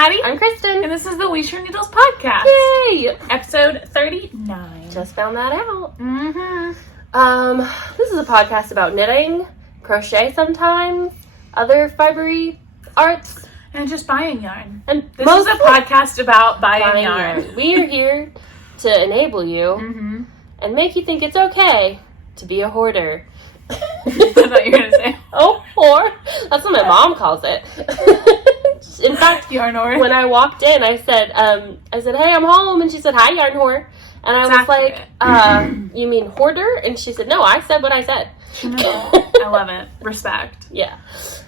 Maddie. I'm Christen. And this is the We Share Needles podcast. Yay! Episode 39. Just found that out. Mm-hmm. This is a podcast about knitting, crochet sometimes, other fibery arts. And just buying yarn. And this is a podcast about buying yarn. We are here to enable you and make you think it's okay to be a hoarder. I thought you were going to say. Oh, whore. That's what my mom calls it. In fact, yarn whore. When I walked in, I said, hey, I'm home. And she said, hi, yarn whore. And I was like, you mean hoarder? And she said, no, I said what I said. No, I love it. Respect. Yeah.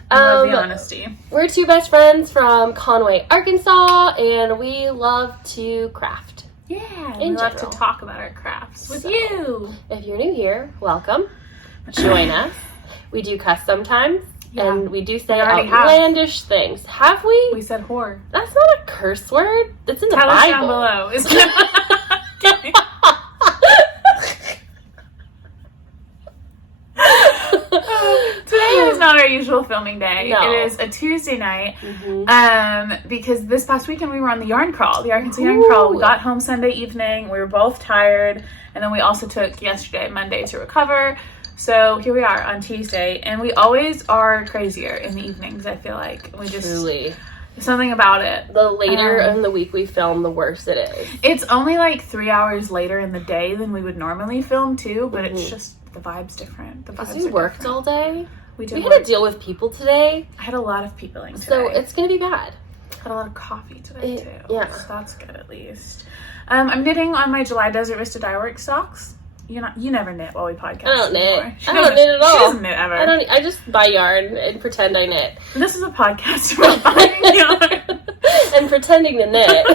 I love the honesty. We're two best friends from Conway, Arkansas, and we love to craft. Yeah, we love to talk about our crafts with you. If you're new here, welcome. Join us. We do cuss sometimes, and we do say outlandish things. Have we? We said whore. That's not a curse word. It's in the Bible. Tell us down below. Isn't it? Today is not our usual filming day. No. It is a Tuesday night. Because this past weekend we were on the yarn crawl, the Arkansas yarn crawl. We got home Sunday evening. We were both tired, and then we also took yesterday, Monday, to recover. So here we are on Tuesday, and we always are crazier in the evenings. I feel like we just Truly. Something about it. The later in the week we film, the worse it is. It's only like 3 hours later in the day than we would normally film too, but it's just the vibe's different. The vibes we worked different. all day. We had to deal with people today. I had a lot of peopling today. So it's gonna be bad. Had a lot of coffee today too. Yeah. So that's good at least. I'm knitting on my July Desert Vista Dyeworks socks. You never knit while we podcast. I don't knit. Anymore. I don't knit at all. She doesn't knit ever. I just buy yarn and pretend I knit. This is a podcast about buying yarn. And pretending to knit.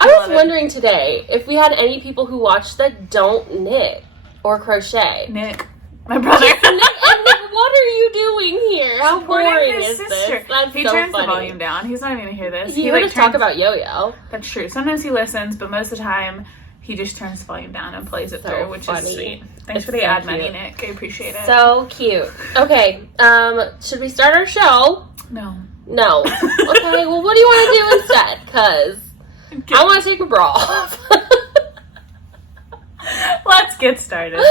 I was wondering today if we had any people who watch that don't knit or crochet. Nick, my brother. Nick, what are you doing here? How boring is sister. this? That's he so turns funny. the volume down. He's not even gonna hear this. He would just talk about yo-yo. That's true. Sometimes he listens, but most of the time he just turns the volume down and plays it through, which is sweet. Thanks for the ad money, Nick. I appreciate it. So cute. Okay, should we start our show? No. Okay, well, what do you want to do instead? Because I want to take a bra off. Let's get started.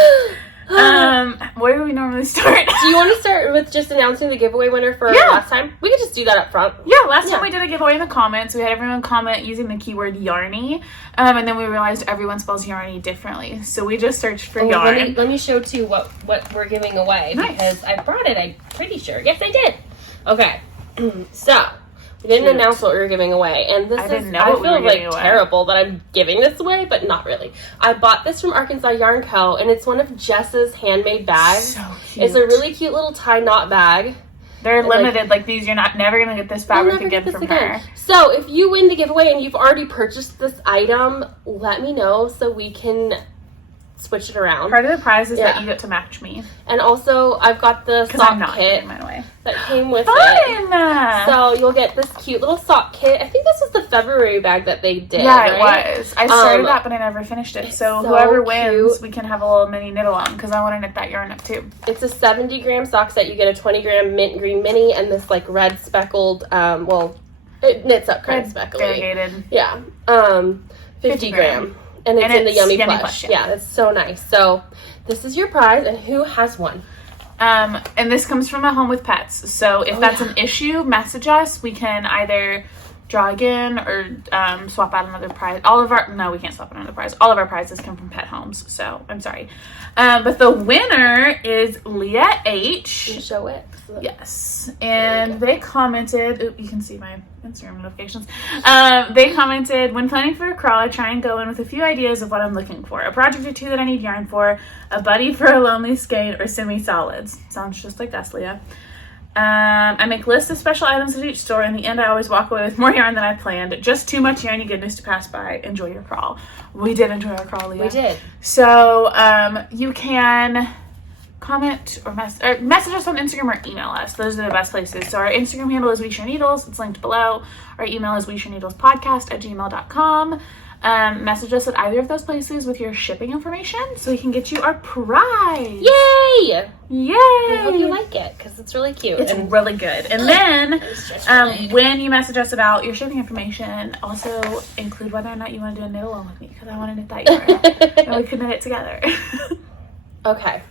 Where do we normally start? Do you want to start with just announcing the giveaway winner for last time? We could just do that up front. Yeah, last time we did a giveaway in the comments. We had everyone comment using the keyword yarny. And then we realized everyone spells yarny differently. So we just searched for yarn. Let me show too what we're giving away. Nice. Because I brought it, I'm pretty sure. Yes, I did. Okay. So, we didn't announce what we were giving away. And this I feel like terrible that I'm giving this away, but not really. I bought this from Arkansas Yarn Co. And it's one of Jess's handmade bags. So cute. It's a really cute little tie knot bag. They're limited. Like these, you're never going to get this fabric again from her. So, if you win the giveaway and you've already purchased this item, let me know so we can switch it around. Part of the prize is that you get to match me. And also, I've got the sock kit that came with it. So you'll get this cute little sock kit. I think this was the February bag that they did. Yeah, right? It was. I started that, but I never finished it. So whoever wins, we can have a little mini knit along because I want to knit that yarn up too. It's a 70-gram sock set. You get a 20-gram mint green mini and this like red speckled. It knits up kind of speckly. Variegated. Yeah. 50 gram. And it's in the Yummy Plush. Yeah, it's so nice. So this is your prize, and who has one? And this comes from a home with pets. So if that's an issue, message us. We can either draw again or swap out another prize. We can't swap out another prize. All of our prizes come from pet homes. So I'm sorry. But the winner is Leah H. Can you show it? Yes. And they commented, you can see my Instagram notifications. They commented, when planning for a crawl, I try and go in with a few ideas of what I'm looking for. A project or two that I need yarn for, a buddy for a lonely skate, or semi-solids. Sounds just like us, Leah. I make lists of special items at each store. In the end, I always walk away with more yarn than I planned. Just too much yarny goodness to pass by. Enjoy your crawl. We did enjoy our crawl, Leah. We did. So you can comment or message us on Instagram or email us. Those are the best places. So our Instagram handle is We Share Needles. It's linked below. Our email is WeShareNeedlesPodcast@gmail.com. message us at either of those places with your shipping information so we can get you our prize. Yay! Yay! I hope you like it because it's really cute. It's really good. And then when you message us about your shipping information, also include whether or not you want to do a knit along with me because I want to knit that yarn. And we could knit it together. Okay.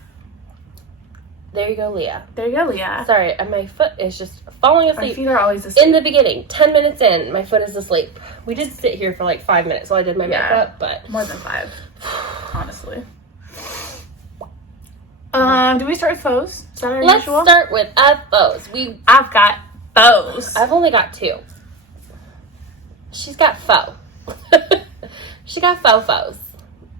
There you go, Leah. There you go, Leah. Sorry, my foot is just falling asleep. My feet are always asleep. In the beginning, 10 minutes in, my foot is asleep. We did sit here for like 5 minutes while I did my makeup, but... More than 5, honestly. Do we start with foes? Is that our usual? Let's start with foes. I've got foes. I've only got 2. She's got foe. She got foes.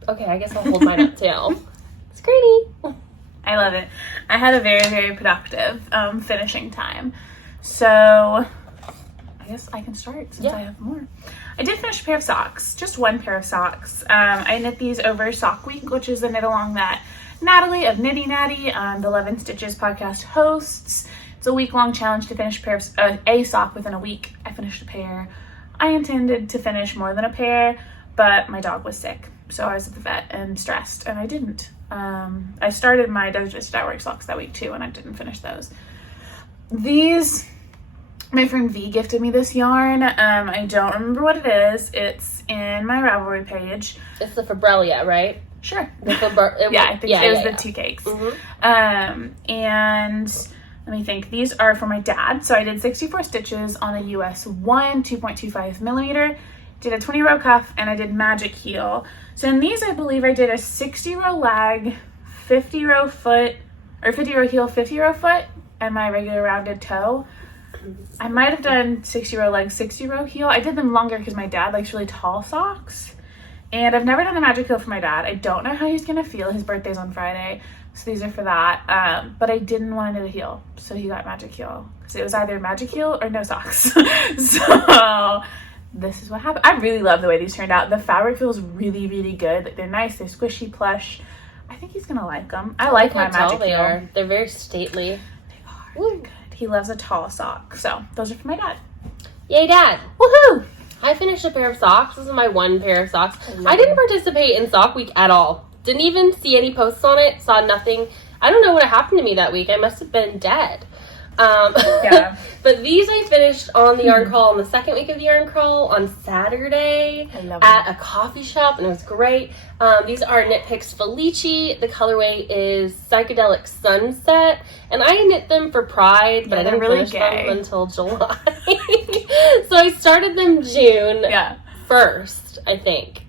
Okay, I guess I'll hold mine up too. It's pretty. I love it. I had a very, very productive finishing time. So I guess I can start since I have more. I did finish a pair of socks, just one pair of socks. I knit these over Sock Week, which is the knit along that Natalie of Knitty Natty, the 11 Stitches podcast hosts. It's a week-long challenge to finish a sock within a week. I finished a pair. I intended to finish more than a pair, but my dog was sick. So I was at the vet and stressed, and I didn't. I started my Digested at Work socks that week too, and I didn't finish those. These, my friend V gifted me this yarn. I don't remember what it is. It's in my Ravelry page. It's the Fibrelya, right? Sure. I think it was the 2 cakes. And let me think. These are for my dad. So I did 64 stitches on a US 1 2.25 millimeter. Did a 20 row cuff, and I did magic heel. So in these, I believe I did a 60 row lag, 50 row foot, or 50 row heel, 50 row foot, and my regular rounded toe. I might have done 60 row leg, 60 row heel. I did them longer because my dad likes really tall socks. And I've never done a magic heel for my dad. I don't know how he's gonna feel. His birthday's on Friday, so these are for that. But I didn't want to knit a heel, so he got magic heel. Because it was either magic heel or no socks. So... this is what happened. I really love the way these turned out. The fabric feels really, really good. They're nice. They're squishy, plush. I think he's gonna like them. I like my magic heel. They're very stately. They are. They're good. He loves a tall sock. So those are for my dad. Yay, Dad! Woohoo! I finished a pair of socks. This is my 1 pair of socks. I didn't participate in Sock Week at all. Didn't even see any posts on it. Saw nothing. I don't know what happened to me that week. I must have been dead. Yeah. But these I finished on the yarn crawl on the 2nd week of the yarn crawl on Saturday at a coffee shop, and it was great. These are Knit Picks Felici. The colorway is Psychedelic Sunset, and I knit them for Pride, but I didn't finish them until July. So I started them June 1st, I think.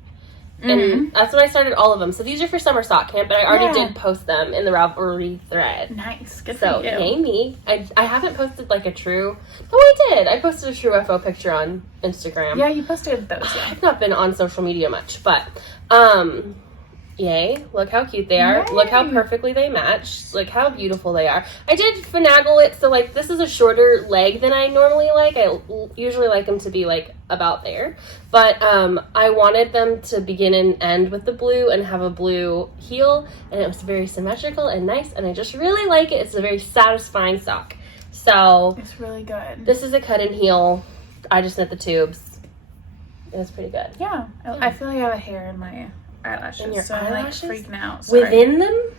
And that's when I started all of them. So these are for Summer Sock Camp, but I already did post them in the Ravelry thread. Nice. Good for you. So, yay me. I haven't posted like a true... Oh, I did. I posted a true FO picture on Instagram. Yeah, you posted those. Yeah. I've not been on social media much, but... yay. Look how cute they are. Yay. Look how perfectly they match. Look how beautiful they are. I did finagle it, so like this is a shorter leg than I normally like. I usually like them to be like about there. But I wanted them to begin and end with the blue and have a blue heel, and it was very symmetrical and nice, and I just really like it. It's a very satisfying sock. So it's really good. This is a cut-in heel. I just knit the tubes. It was pretty good. Yeah. I feel like I have a hair in my eyelashes. In your eyelashes? I'm like freaking out. Sorry. Within them?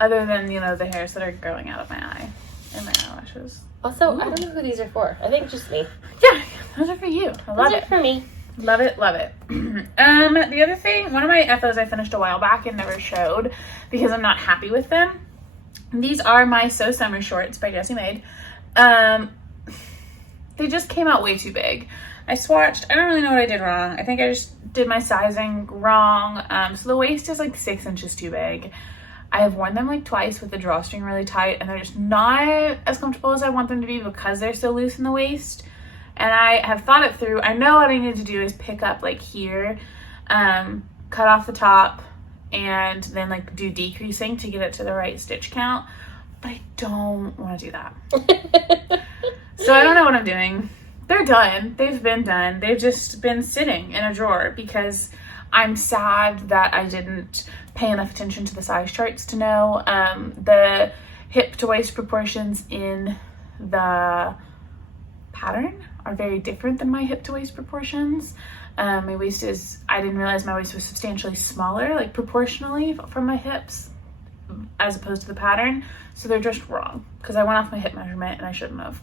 Other than, the hairs that are growing out of my eye and my eyelashes. Also, I don't know who these are for. I think just me. Yeah, those are for you. I love it. For me. Love it, love it. The other thing, one of my FOs I finished a while back and never showed because I'm not happy with them. These are my So Summer shorts by Jessie Maed. They just came out way too big. I swatched. I don't really know what I did wrong. I think I just did my sizing wrong. So the waist is like 6 inches too big. I have worn them like twice with the drawstring really tight, and they're just not as comfortable as I want them to be because they're so loose in the waist. And I have thought it through. I know what I need to do is pick up like here, cut off the top, and then like do decreasing to get it to the right stitch count. But I don't want to do that. So I don't know what I'm doing. They're done. They've been done. They've just been sitting in a drawer because I'm sad that I didn't pay enough attention to the size charts to know the hip to waist proportions in the pattern are very different than my hip to waist proportions. My waist I didn't realize my waist was substantially smaller, like proportionally from my hips, as opposed to the pattern. So they're just wrong, because I went off my hip measurement and I shouldn't have.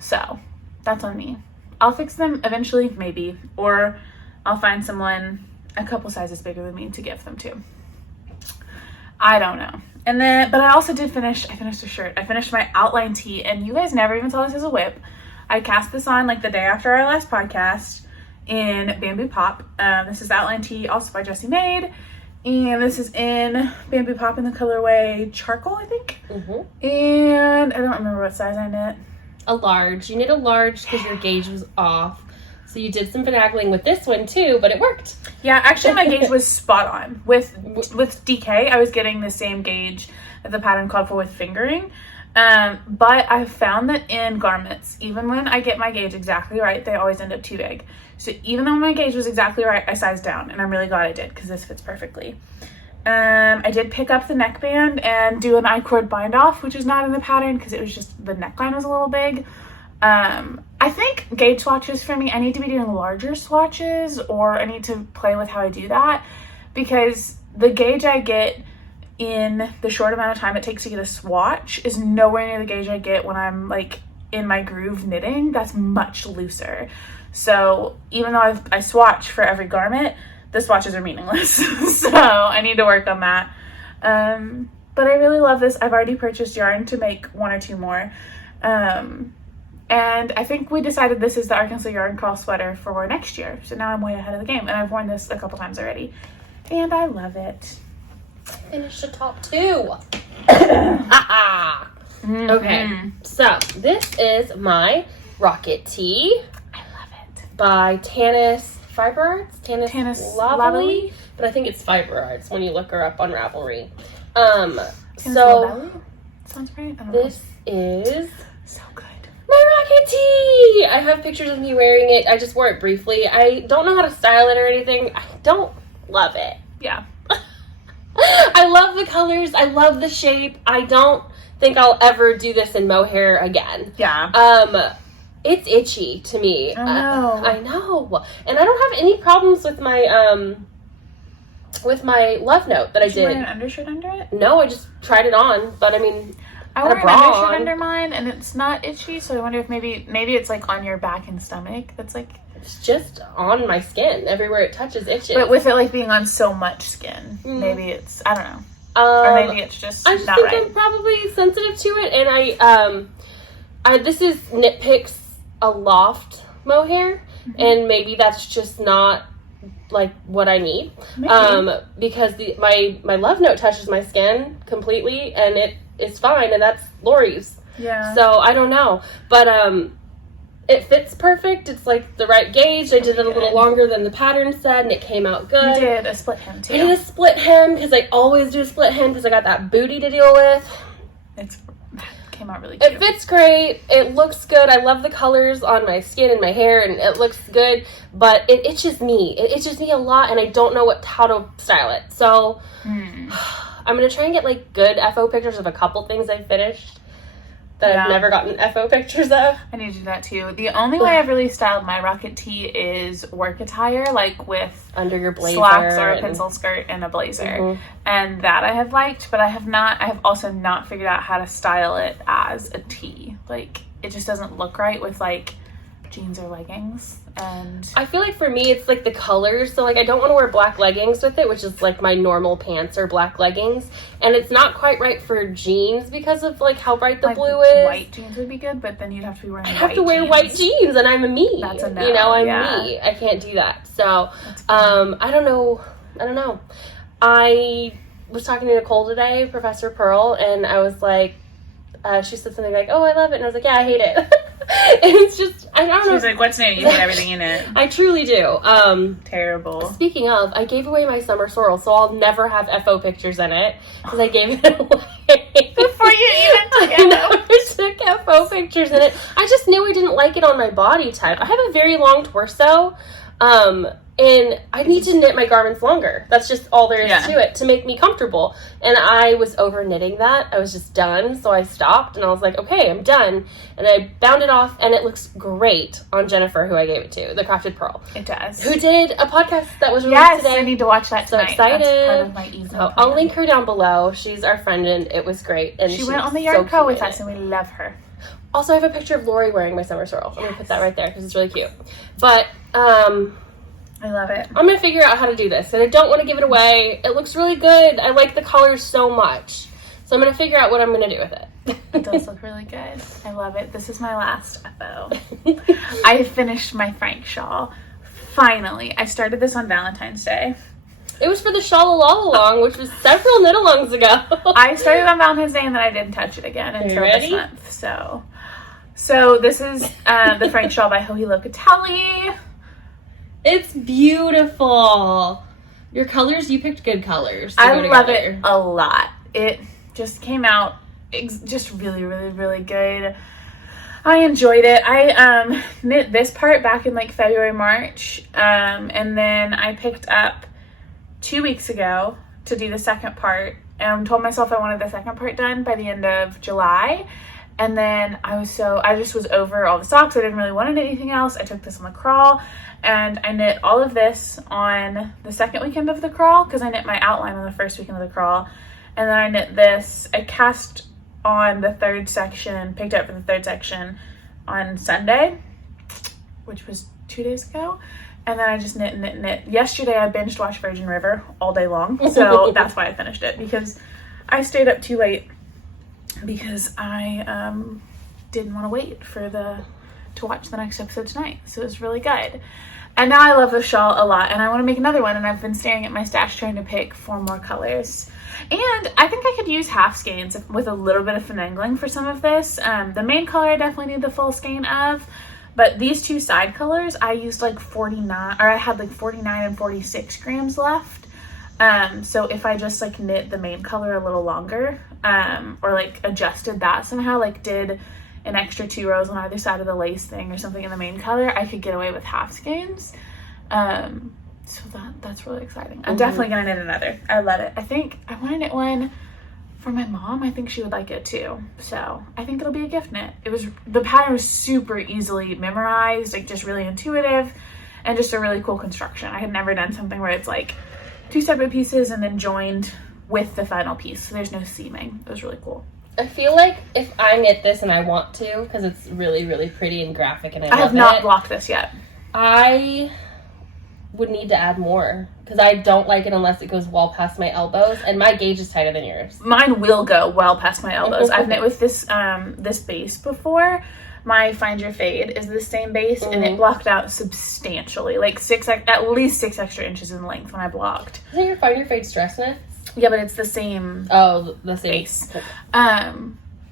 So that's on me. I'll fix them eventually, maybe, or I'll find someone a couple sizes bigger than me to give them to. I don't know. And then, but I also I finished a shirt. I finished my outline tee, and you guys never even saw this as a whip. I cast this on like the day after our last podcast in Bamboo Pop. This is outline tee, also by Jessie Maed. And this is in Bamboo Pop in the colorway Charcoal, I think. Mm-hmm. And I don't remember what size I knit. A large. You knit a large because your gauge was off. So you did some finagling with this one too, but it worked. Yeah, actually my gauge was spot on. With DK, I was getting the same gauge that the pattern called for with fingering. But I've found that in garments, even when I get my gauge exactly right, they always end up too big. So even though my gauge was exactly right, I sized down, and I'm really glad I did because this fits perfectly. I did pick up the neckband and do an I-cord bind off, which is not in the pattern because it was just the neckline was a little big. I think gauge swatches for me, I need to be doing larger swatches, or I need to play with how I do that, because the gauge I get in the short amount of time it takes to get a swatch is nowhere near the gauge I get when I'm like in my groove knitting. That's much looser. So even though I swatch for every garment, the swatches are meaningless. So I need to work on that. But I really love this. I've already purchased yarn to make one or two more. And I think we decided this is the Arkansas Yarn Crawl sweater for next year. So now I'm way ahead of the game, and I've worn this a couple times already. And I love it. Finished the top two. Okay, so this is my Rocket Tee. I love it. By Tanis Tanis Lovely, but I think it's Fiber Arts when you look her up on Ravelry. So sounds right. This is so good. My Rocket Tee! I have pictures of me wearing it. I just wore it briefly. I don't know how to style it or anything. I don't love it. Yeah. I love the colors. I love the shape. I don't think I'll ever do this in mohair again. Yeah. It's itchy to me. I know. I know. And I don't have any problems with my love note that I did. Did you wear an undershirt under it? No, I just tried it on, but I mean, I wore an undershirt under mine, and it's not itchy, so I wonder if maybe it's like on your back and stomach. That's like, it's just on my skin. Everywhere it touches itches. But with it like being on so much skin, maybe it's, I don't know. Or maybe it's just I just not think right. I'm probably sensitive to it, and this is Knit Picks a loft mohair, and maybe that's just not like what I need. Because my love note touches my skin completely, and it is fine, and that's Lori's. Yeah. So I don't know, but it fits perfect. It's like the right gauge. I did it a little longer than the pattern said, and it came out good. You did a split hem too. I did a split hem because I always do a split hem because I got that booty to deal with. It came out really cute. It fits great. It looks good. I love the colors on my skin and my hair, and it looks good. But it itches me. It itches me a lot, and I don't know how to style it. So I'm gonna try and get like good FO pictures of a couple things I finished that I've never gotten FO pictures of. I need to do that too. The only way I've really styled my Rocket Tee is work attire, like with under your blazer, slacks or a pencil skirt and a blazer. And that I have liked, but I have also not figured out how to style it as a tee. Like, it just doesn't look right with like jeans or leggings. And I feel like for me it's like the colors, so like I don't want to wear black leggings with it, which is like my normal pants or black leggings, and it's not quite right for jeans because of like how bright the blue is. White jeans would be good, but then you'd have to be wearing white jeans, and I'm a me. That's a no. You know, I'm me. I can't do that. So I don't know. I was talking to Nicole today, Professor Pearl, and I was like, she said something like, "Oh, I love it," and I was like, "Yeah, I hate it." And it's just, I don't know. She's like, "What's new? You hate everything in it." I truly do. Terrible. Speaking of, I gave away my summer sorrel, so I'll never have FO pictures in it because I gave it away before you even took it. I never took FO pictures in it. I just knew I didn't like it on my body type. I have a very long torso, And I need to knit my garments longer. That's just all there is to it, to make me comfortable. And I was over knitting that. I was just done. So I stopped and I was like, okay, I'm done. And I bound it off and it looks great on Jennifer, who I gave it to, the Crafted Pearl. It does. Who did a podcast that was released today. Yes, I need to watch that tonight. So excited. That's part of my evening so I'll link her down below. She's our friend and it was great. And she went on the Yarn Co with us and we love her. Also, I have a picture of Lori wearing my summer sorrel. I'm going to put that right there because it's really cute. But, I love it. I'm going to figure out how to do this. And I don't want to give it away. It looks really good. I like the colors so much. So I'm going to figure out what I'm going to do with it. It does look really good. I love it. This is my last FO. I finished my Frank shawl. Finally. I started this on Valentine's Day. It was for the Shawl all along, which was several knit-alongs ago. I started on Valentine's Day and then I didn't touch it again until this month. So this is the Frank shawl by Hohi Locatelli. It's beautiful. Your colors, you picked good colors. I love it a lot. It just came out just really, really, really good. I enjoyed it. I knit this part back in like February, March. And then I picked up 2 weeks ago to do the second part and told myself I wanted the second part done by the end of July. And then I just was over all the socks. I didn't really want to knit anything else. I took this on the crawl and I knit all of this on the second weekend of the crawl because I knit my outline on the first weekend of the crawl. And then I knit this. I cast on the third section, picked up for the third section on Sunday, which was 2 days ago. And then I just knit. Yesterday I binged watched Virgin River all day long. So that's why I finished it, because I stayed up too late because I didn't want to wait to watch the next episode tonight. So it was really good. And now I love the shawl a lot and I want to make another one, and I've been staring at my stash trying to pick 4 more colors. And I think I could use half skeins with a little bit of finagling for some of this. The main color I definitely need the full skein of. But these 2 side colors, I used like 49, or I had like 49 and 46 grams left. So if I just like knit the main color a little longer, or like adjusted that somehow, like did an extra 2 rows on either side of the lace thing or something in the main color, I could get away with half skeins. So that's really exciting. I'm definitely gonna knit another. I love it. I think I want to knit one for my mom. I think she would like it too. So I think it'll be a gift knit. The pattern was super easily memorized, like just really intuitive and just a really cool construction. I had never done something where it's like 2 separate pieces and then joined with the final piece. So there's no seaming. It was really cool. I feel like if I knit this and I want to, because it's really, really pretty and graphic and I love it. I have not blocked this yet. I would need to add more because I don't like it unless it goes well past my elbows, and my gauge is tighter than yours. Mine will go well past my elbows. I've knit with this this base before. My Find Your Fade is the same base, and it blocked out substantially, like at least 6 extra inches in length when I blocked. Isn't your Find Your Fade stress knit? Yeah, but it's the same. Oh, the same base.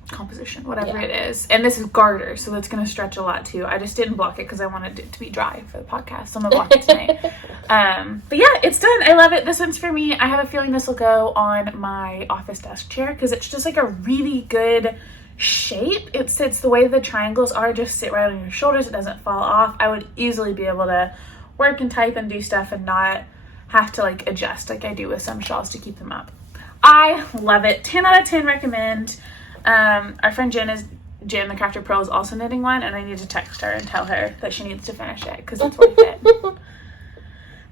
Composition, whatever it is. And this is garter, so that's going to stretch a lot too. I just didn't block it because I wanted it to be dry for the podcast, so I'm going to block it tonight. But yeah, it's done. I love it. This one's for me. I have a feeling this will go on my office desk chair because it's just like a really good shape. It sits the way the triangles are, just sit right on your shoulders. It doesn't fall off. I would easily be able to work and type and do stuff and not have to like adjust like I do with some shawls to keep them up. I love it. 10 out of 10 recommend. Our friend Jenn, the Crafted Pearl, is also knitting one, and I need to text her and tell her that she needs to finish it because it's worth it.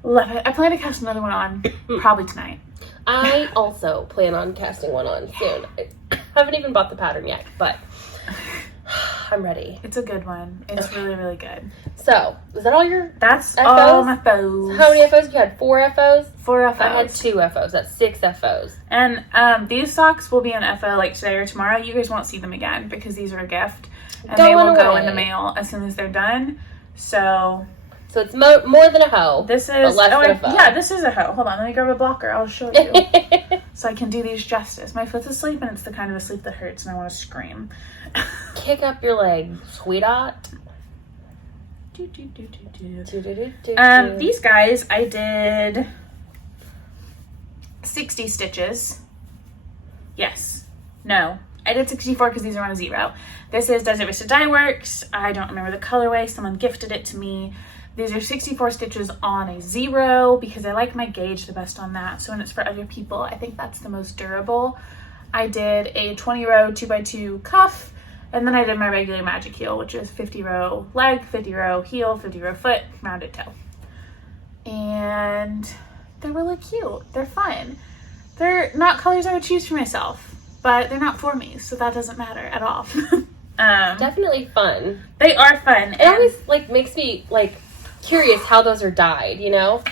Love it. I plan to cast another one on probably tonight. I also plan on casting one on soon. I haven't even bought the pattern yet, but I'm ready. It's a good one. It's really, really good. So, is that all your That's FOs? all my FOs. How many FOs? You had 4 FOs? 4 FOs. I had 2 FOs. That's 6 FOs. And these socks will be an FO like today or tomorrow. You guys won't see them again because these are a gift. And they will go in the mail as soon as they're done. So it's more than a hoe. This is but less than a foe. Yeah, this is a hoe. Hold on, let me grab a blocker. I'll show you. So I can do these justice. My foot's asleep and it's the kind of asleep that hurts and I want to scream. Kick up your leg, sweetheart. These guys, I did 60 stitches. Yes. No. I did 64 because these are on a 0. This is Desert Vista Dye Works. I don't remember the colorway. Someone gifted it to me. These are 64 stitches on a 0 because I like my gauge the best on that. So when it's for other people, I think that's the most durable. I did a 20 row 2x2 cuff, and then I did my regular magic heel, which is 50 row leg, 50 row heel, 50 row foot, rounded toe. And they're really cute. They're fun. They're not colors I would choose for myself, but they're not for me, so that doesn't matter at all. Definitely fun. They are fun. It always like makes me like curious how those are dyed, you know?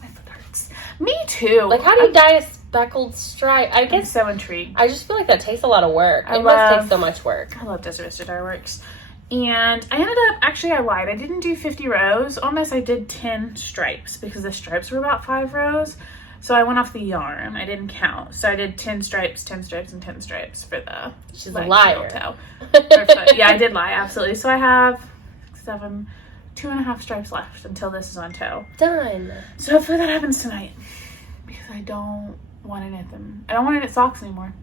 My foot hurts. Me too. Like, how do you dye a speckled stripe? I guess I'm so intrigued. I just feel like that takes a lot of work. It must take so much work. I love Desert Vista Dye Works. And I ended up, actually I lied, I didn't do 50 rows on this. I did 10 stripes because the stripes were about 5 rows. So I went off the yarn. I didn't count. So I did 10 stripes, 10 stripes, and 10 stripes for the... She's a liar. Toe. Yeah, I did lie, absolutely. So I have 7, 2.5 stripes left until this is on toe. Done. So hopefully that happens tonight because I don't want to knit them. I don't want to knit socks anymore.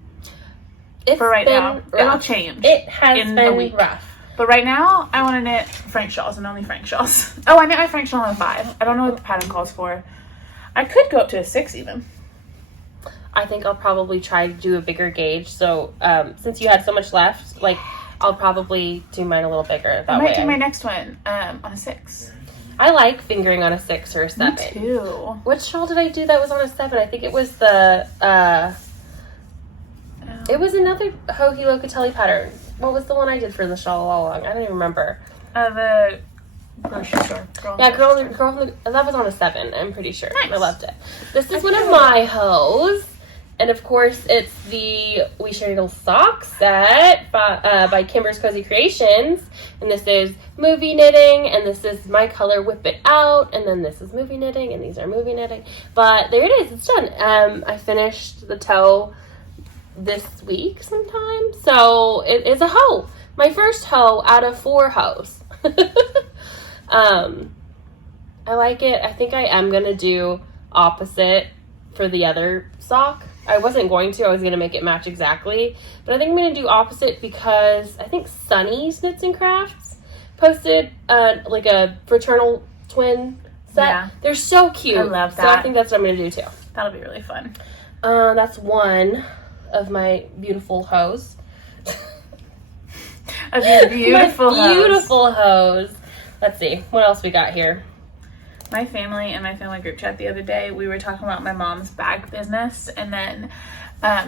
For right now. Rough. It'll change. It has in been a week. rough. But right now, I want to knit Frank shawls and only Frank shawls. Oh, I knit my Frank shawl on a 5. I don't know what the pattern calls for. I could go up to a 6 even. I think I'll probably try to do a bigger gauge. So since you had so much left, like I'll probably do mine a little bigger. That I might way do my next one on a 6. I like fingering on a 6 or a 7. Me too. What shawl did I do that was on a 7? I think it was the it was another Hohi Locatelli pattern. What was the one I did for the shawl all along? I don't even remember. The grocery store. Girl, that was on a 7, I'm pretty sure. Nice. I loved it. This is one of my hose. And of course, it's the We Share Needle Sock Set by Kimber's Cozy Creations. And this is movie knitting, and this is my color Whip It Out, and then this is movie knitting, and these are movie knitting. But there it is, it's done. I finished the toe this week sometime, so it is a hoe. My first hoe out of 4 hoes. I like it. I think I am gonna do opposite for the other sock. I wasn't going to. I was going to make it match exactly. But I think I'm going to do opposite because I think Sunny's Knits and Crafts posted like a fraternal twin set. Yeah. They're so cute. I love that. So I think that's what I'm going to do too. That'll be really fun. That's one of my beautiful hoes. Of your beautiful my beautiful hoes. Let's see. What else we got here? My family and my family group chat the other day, we were talking about my mom's bag business, and then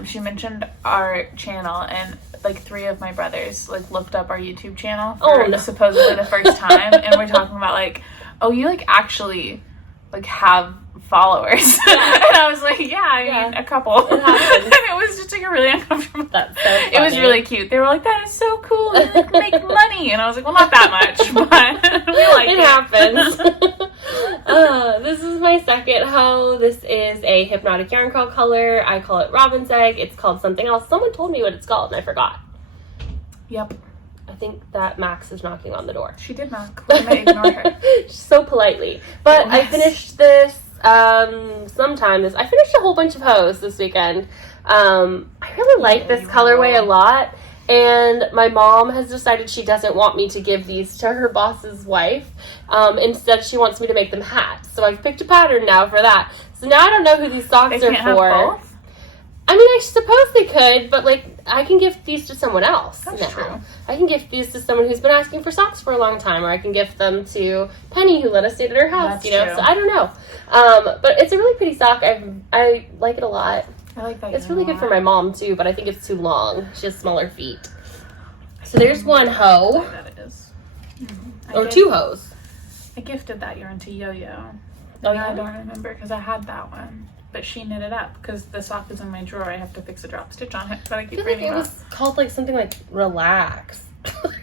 she mentioned our channel, and like 3 of my brothers like looked up our YouTube channel for supposedly the first time, and we're talking about like, oh, you like actually like have followers. And I was like, yeah, I mean, a couple. And it was just like a really uncomfortable. That's so funny. It was really cute. They were like, that is so cool. You like make money. And I was like, well, not that much, but we like it. It happens. This is my second hoe. This is a hypnotic yarn crawl color. I call it Robin's Egg. It's called something else. Someone told me what it's called and I forgot. Yep. I think that Max is knocking on the door. She did knock. We might ignore her. So politely. But yes. I finished this sometime I finished a whole bunch of hoes this weekend. I really like this colorway a lot, and my mom has decided she doesn't want me to give these to her boss's wife. Instead she wants me to make them hats, so I've picked a pattern now for that. So now I don't know who these socks are for. Have both? I mean, I suppose they could, but like I can gift these to someone else. That's true. I can gift these to someone who's been asking for socks for a long time, or I can gift them to Penny, who let us stay at her house. That's true. So I don't know. But it's a really pretty sock. I like it a lot. I like that. It's really good for my mom too, but I think it's too long. She has smaller feet. So there's one hoe. That it is. Or 2 hoes. I gifted that yarn to Yo-Yo. Oh yeah? I don't remember because I had that one. But she knit it up because the sock is in my drawer. I have to fix a drop stitch on it, but I keep reading it was called like something like Relax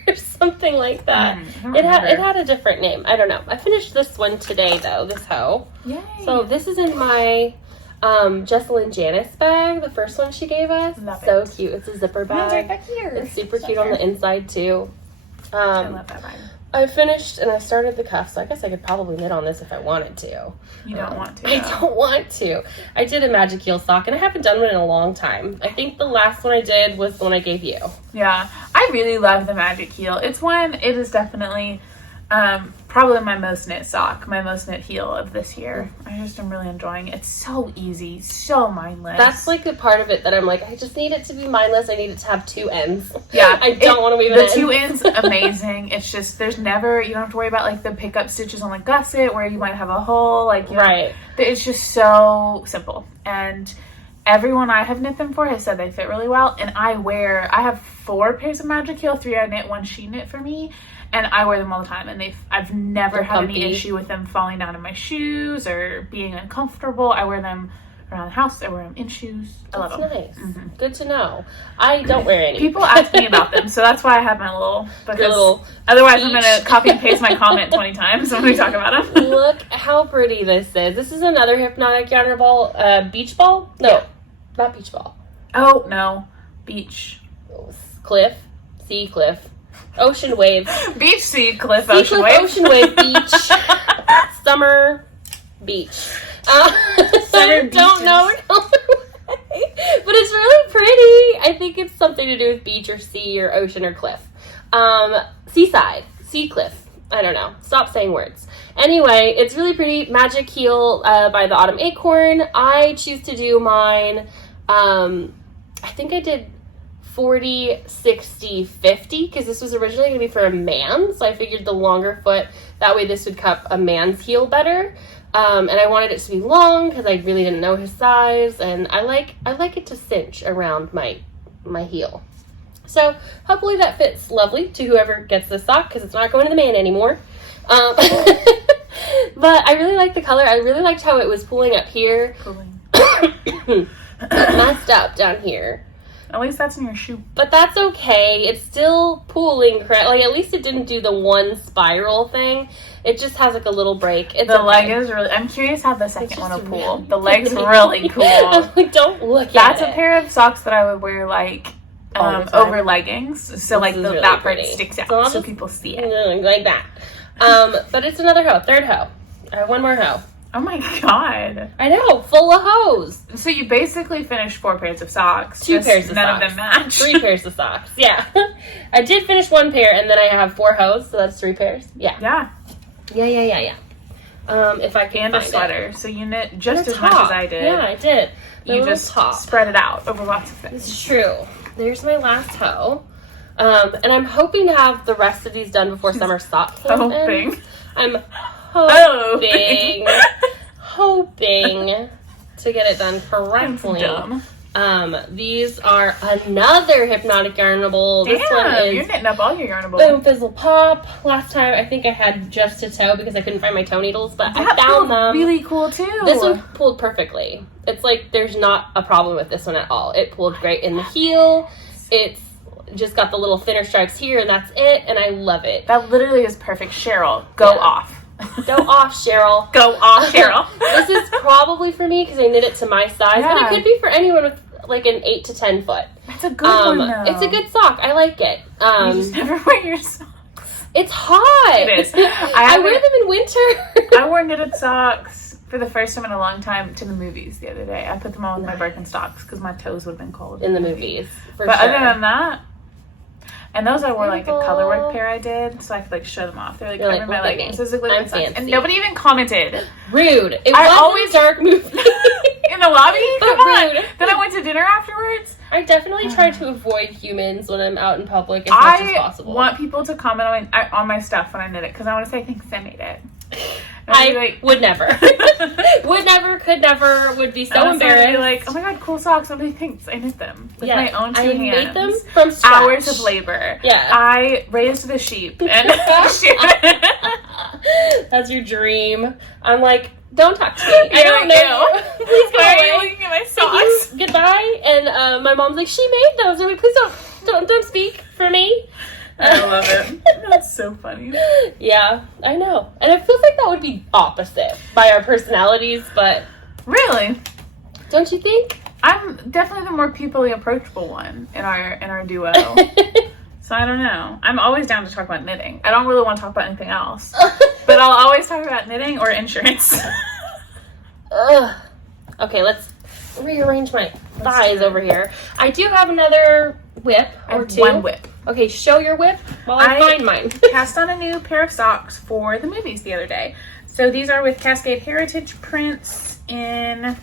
or something like that. It had a different name. I don't know. I finished this one today though, this hoe. Yay. So this is in my Jesselyn Janice bag, the first one she gave us. So cute. It's a zipper bag. Mine's right back here. It's super cute on the inside too. I love that bag. I finished and I started the cuff, so I guess I could probably knit on this if I wanted to. You don't want to. I don't want to. I did a magic heel sock, and I haven't done one in a long time. I think the last one I did was the one I gave you. Yeah, I really love the magic heel. It is definitely probably my most knit sock, my most knit heel of this year. I just am really enjoying it. It's so easy, so mindless. That's like the part of it that I'm like, I just need it to be mindless. I need it to have 2 ends. Yeah. I don't want to weave it in. The 2 ends, amazing. It's just, there's never, you don't have to worry about like the pickup stitches on the gusset where you might have a hole. Like, you know, it's just so simple. And everyone I have knit them for has said they fit really well. And I have 4 pairs of Magic Heel, 3 I knit, 1 she knit for me. And I wear them all the time, and I've never had any issue with them falling down in my shoes or being uncomfortable. I wear them around the house. I wear them in shoes. I love them. That's nice. Mm-hmm. Good to know. I don't wear any. People ask me about them, so that's why I have my little. Because otherwise, I'm gonna copy and paste my comment 20 times when we talk about them. Look how pretty this is. This is another hypnotic yarn ball. Beach ball? No, not beach ball. Oh no, beach. Cliff, sea cliff. Ocean wave. Beach, sea, cliff, ocean wave. Ocean wave, beach. Summer, beach. Summer don't know. But it's really pretty. I think it's something to do with beach or sea or ocean or cliff. Seaside, sea cliff. I don't know. Stop saying words. Anyway, it's really pretty. Magic Heel by the Autumn Acorn. I choose to do mine. I think I did 40, 60, 50, because this was originally going to be for a man, so I figured the longer foot, that way this would cup a man's heel better, and I wanted it to be long, because I really didn't know his size, and I like it to cinch around my heel. So, hopefully that fits lovely to whoever gets this sock, because it's not going to the man anymore. But I really like the color. I really liked how it was pulling up here. Messed up down here. At least that's in your shoe. But that's okay. It's still pooling correct. Like, at least it didn't do the one spiral thing. It just has, like, a little break. The leg is really... I'm curious how the second one will pull. The leg's really cool. Like, don't look at it. That's a pair of socks that I would wear, like, over leggings. So, like, really that pretty. part sticks out so people see it. Like that. But it's another hoe. 3rd hoe. I have 1 more hoe. Oh my god. I know, full of hose. So you basically finished 4 pairs of socks. 2 pairs of none socks. None of them match. 3 pairs of socks, yeah. I did finish 1 pair, and then I have 4 hose, so that's 3 pairs. Yeah. Yeah. Yeah. If I can find a sweater. So you knit just as much as I did. Yeah, I did. You just spread it out over lots of things. It's true. There's my last hoe. And I'm hoping to have the rest of these done before summer sock camp ends. I'm hoping to get it done correctly. These are another hypnotic yarnable. Damn, this one is you're knitting up all your yarnable. Boom Fizzle Pop. Last time I think I had just a toe because I couldn't find my toe needles, but I found them. Really cool too. This one pulled perfectly. It's like there's not a problem with this one at all. It pulled great in the heel. It's just got the little thinner stripes here, and that's it. And I love it. That literally is perfect. Cheryl, go off. Go off, Cheryl. Go off, Cheryl. This is probably for me because I knit it to my size, but it could be for anyone with like an 8 to 10 foot. That's a good one, though. It's a good sock. I like it. You just never wear your socks. It's hot. It is. I wear them in winter. I wore knitted socks for the first time in a long time to the movies the other day. I put them on with my Birkenstocks because my toes would have been cold. In the movies, for but sure. other than that, and those I wore like a colorwork pair I did, so I could like show them off. They're like covering my leggings. So I'm fancy. And nobody even commented. Rude. It was always a dark movie. In the lobby? But come rude. On. Then I went to dinner afterwards. I definitely try to avoid humans when I'm out in public as much as possible. I want people to comment on my stuff when I knit it because I want to say thanks I made it. I would never. Would never, could never, would be so embarrassed. Be like, oh my god, cool socks. Somebody thinks I knit them with my own 2 hands. I made them from scratch. Hours of labor. Yeah. I raised the sheep and That's your dream. I'm like, don't talk to me. I don't know. Please go away. Why are you looking at my socks? Goodbye. And my mom's like, she made those. I'm like, please don't speak for me. I love it. That's so funny. Yeah, I know. And it feels like that would be opposite by our personalities, but... Really? Don't you think? I'm definitely the more peoply approachable one in our duo. So I don't know. I'm always down to talk about knitting. I don't really want to talk about anything else. But I'll always talk about knitting or insurance. Ugh. Okay, let's rearrange my thighs over here. I do have another whip or 2. 1 whip. Okay, show your whip while I find mine. Cast on a new pair of socks for the movies the other day. So these are with Cascade Heritage prints in...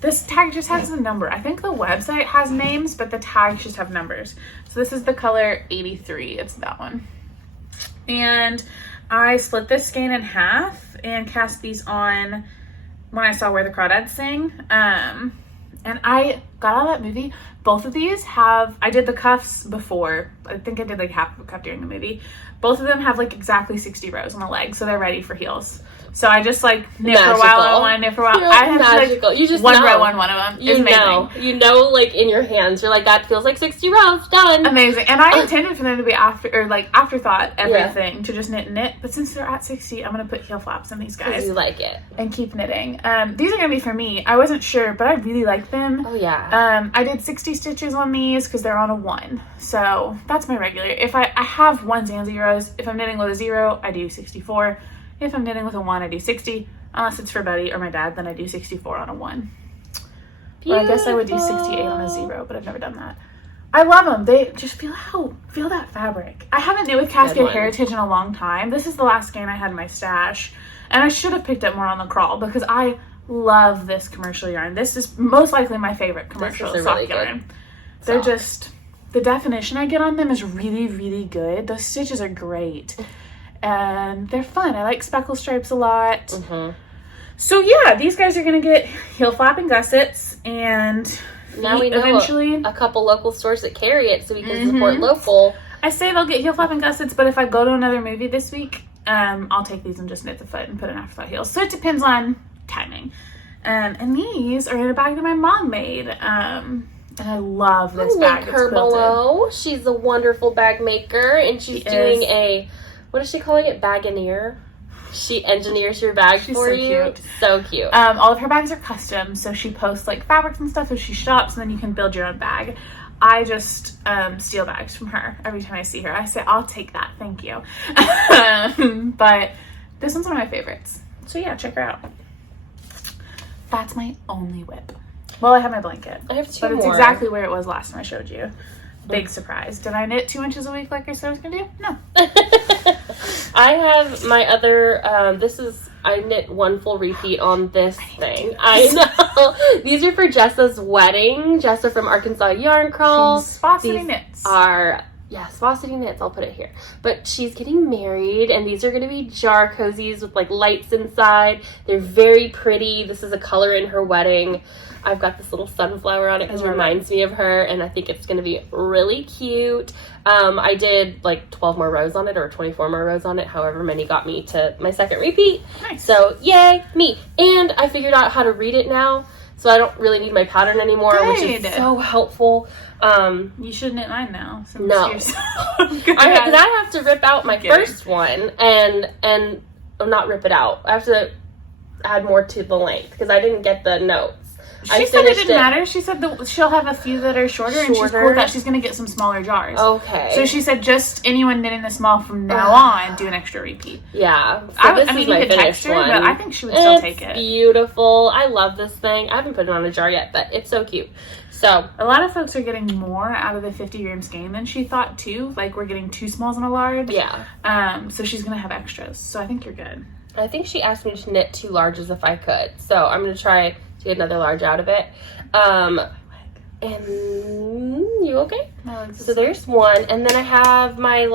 This tag just has a number. I think the website has names, but the tags just have numbers. So this is the color 83. It's that one. And I split this skein in half and cast these on when I saw Where the Crawdads Sing. And I got out of that movie. Both of these have, I did the cuffs before. I think I did like half of a cuff during the movie. Both of them have like exactly 60 rows on the leg, so they're ready for heels. So I just like knit for a while, I want to knit for a while. I have magical. Like, you just one know. row on one of them. It's amazing. You know, like in your hands, you're like, that feels like 60 rows, done. Amazing. And I intended for them to be afterthought everything to just knit. But since they're at 60, I'm going to put heel flaps in these guys. You like it. And keep knitting. These are going to be for me. I wasn't sure, but I really like them. Oh yeah. I did 60 stitches on these because they're on a 1. So that's my regular. If I have 1s and 0s. If I'm knitting with a 0, I do 64. If I'm knitting with a 1, I do 60. Unless it's for Betty or my dad, then I do 64 on a 1. Or I guess I would do 68 on a 0, but I've never done that. I love them. They just feel that fabric. I haven't knit with Cascade Heritage in a long time. This is the last skein I had in my stash. And I should have picked up more on the crawl because I love this commercial yarn. This is most likely my favorite commercial sock really yarn. They're just, the definition I get on them is really, really good. Those stitches are great. And they're fun. I like speckle stripes a lot. Mm-hmm. So yeah, these guys are going to get heel flap and gussets, and now we know eventually a couple local stores that carry it, so we can support local. I say they'll get heel flap and gussets, but if I go to another movie this week, I'll take these and just knit the foot and put an afterthought heel. So it depends on timing. And these are in a bag that my mom made. And I love this bag. Link her below. She's a wonderful bag maker, and she's doing a, what is she calling it? Bagoneer. She engineers your bag for you. Cute. So cute. All of her bags are custom, so she posts like fabrics and stuff as she shops, and then you can build your own bag. I just steal bags from her every time I see her. I say, I'll take that, thank you. But this one's one of my favorites. So yeah, check her out. That's my only whip. Well, I have my blanket. I have 2 but more. It's exactly where it was last time I showed you. Big surprise. Did I knit 2 inches a week like I said I was going to do? No. I have my other, I knit 1 full repeat on this thing. I know. These are for Jessa's wedding. Jessa from Arkansas Yarn Crawl. She's Spa City Knits. Spa City Knits. I'll put it here. But she's getting married, and these are going to be jar cozies with like lights inside. They're very pretty. This is a color in her wedding. I've got this little sunflower on it because it reminds me of her, and I think it's going to be really cute. I did like 12 more rows on it, or 24 more rows on it, however many got me to my second repeat. Nice. So yay, me. And I figured out how to read it now, so I don't really need my pattern anymore, which is so helpful. You should knit mine now. No. Because I have to rip out my first one and not rip it out. I have to add more to the length because I didn't get the notes. She said it didn't matter. She said she'll have a few that are shorter, and she's cool with that. She's going to get some smaller jars. Okay. So she said just anyone knitting the small from now on, do an extra repeat. Yeah. So I mean, you could text her, but I think she would still take it. It's beautiful. I love this thing. I haven't put it on a jar yet, but it's so cute. So a lot of folks are getting more out of the 50-gram skein than she thought too. Like we're getting 2 smalls and a large. Yeah. So she's going to have extras. So I think you're good. I think she asked me to knit 2 larges if I could. So I'm going to try to get another large out of it. And you okay? So there's one. And then I have my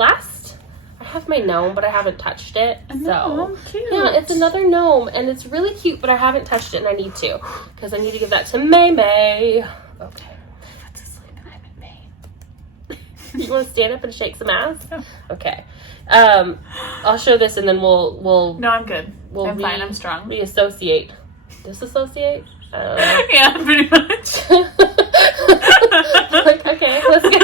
gnome, but I haven't touched it. So cute. Yeah, it's another gnome, and it's really cute, but I haven't touched it, and I need to, because I need to give that to May. Okay. That's asleep and I'm in pain. You want to stand up and shake some ass? Okay. I'll show this, and then we'll. No, I'm good. I'm fine. I'm strong. Reassociate. Disassociate? I don't know. Yeah, pretty much. Like, okay, let's go.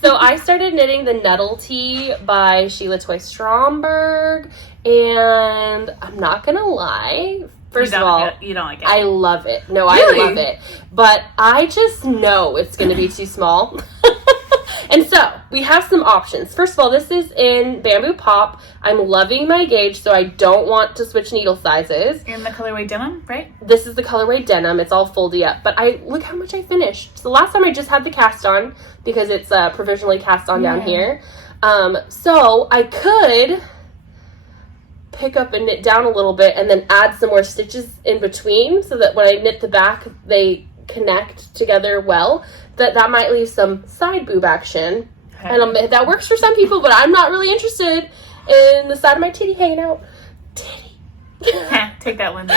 So I started knitting the Nettle tee by Sheila Stromberg, and I'm not gonna lie. First of all, you don't like it. I love it. No, really? I love it. But I just know it's gonna be too small. And so, we have some options. First of all, this is in Bamboo Pop. I'm loving my gauge, so I don't want to switch needle sizes. In the colorway Denim, right? This is the colorway Denim. It's all foldy up. But look how much I finished. So last time I just had the cast on because it's provisionally cast on down here. So I could pick up and knit down a little bit and then add some more stitches in between so that when I knit the back, they connect together well. That might leave some side boob action. Okay. And that works for some people, but I'm not really interested in the side of my titty hanging out. Titty. Take that, Lindsay.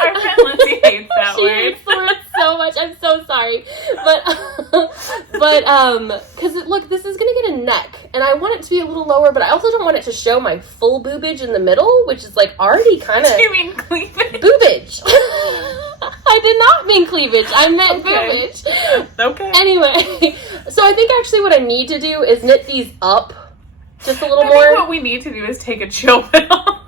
Our friend Lindsay hates that word. She hates the word so much. I'm so sorry. But because look, this is going to get a neck, and I want it to be a little lower, but I also don't want it to show my full boobage in the middle, which is like already kind of... Do you mean cleavage? Boobage. I did not mean cleavage. I meant boobage. Okay. Anyway, so I think actually what I need to do is knit these up just a little more. I think what we need to do is take a chill pill.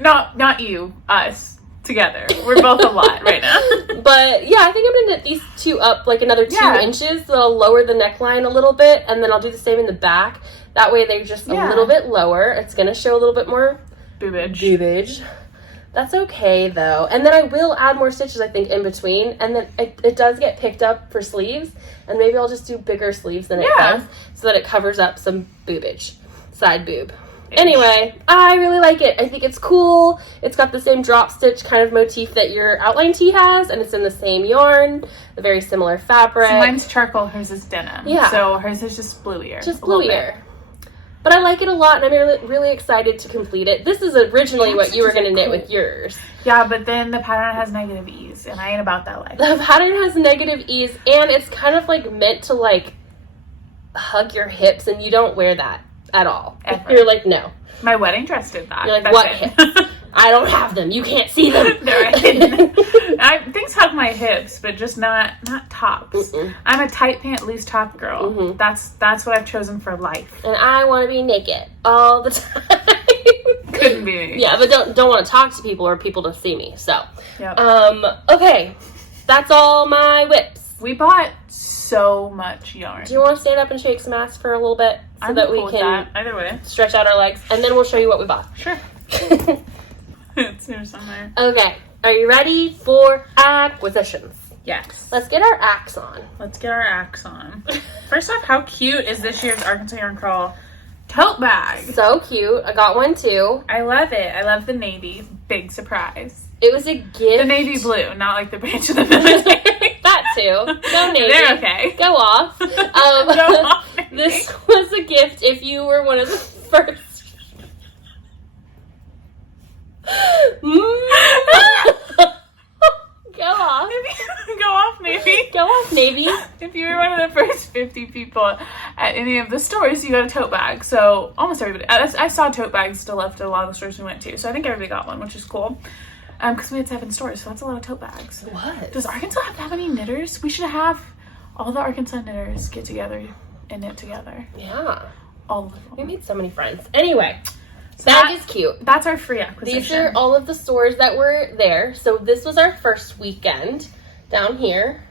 Not you, us. Together. We're both a lot right now. But yeah, I think I'm gonna knit these two up like another 2 inches, so I'll lower the neckline a little bit, and then I'll do the same in the back. That way they're just a little bit lower. It's gonna show a little bit more boobage. That's okay though. And then I will add more stitches, I think, in between, and then it does get picked up for sleeves, and maybe I'll just do bigger sleeves than it does so that it covers up some boobage, side boob. Anyway, I really like it. I think it's cool. It's got the same drop stitch kind of motif that your outline tee has, and it's in the same yarn, a very similar fabric. So mine's charcoal, hers is denim. Yeah. So hers is just bluier. Just bluier. But I like it a lot, and I'm really, really excited to complete it. This is originally what you were going to knit with yours. Yeah, but then the pattern has negative ease, and I ain't about that life. The pattern has negative ease, and it's kind of like meant to like hug your hips, and you don't wear that at all. Ever. You're like, no. My wedding dress did that. You're like, what hips? I don't have them. You can't see them. No, things hug my hips, but just not tops. Mm-mm. I'm a tight pant, loose top girl. Mm-hmm. That's what I've chosen for life. And I want to be naked all the time. Couldn't be. Yeah, but don't want to talk to people or people to see me. So, yep. Okay, that's all my whips. We bought so much yarn. Do you want to stand up and shake some ass for a little bit so that we can either way stretch out our legs, and then we'll show you what we bought. Sure. It's here somewhere. Okay, are you ready for acquisitions? Yes. Let's get our axe on. First off, how cute is this year's Arkansas Yarn Crawl tote bag? So cute. I got one too. I love it. I love the navy. Big surprise. It was a gift. The navy blue, not like the branch of the military. That too. No navy. They're okay. Go off. Go off. This was a gift if you were one of the first. Go off. Go off, Navy. Go off, Navy. If you were one of the first 50 people at any of the stores, you got a tote bag. So almost everybody. I saw tote bags still left at a lot of the stores we went to. So I think everybody got one, which is cool. Because we had 7 stores, so that's a lot of tote bags. What? Does Arkansas have to have any knitters? We should have all the Arkansas knitters get together and knit together. Yeah. All of them. We made so many friends. Anyway. So that is cute. That's our free acquisition. These are all of the stores that were there. So this was our first weekend down here.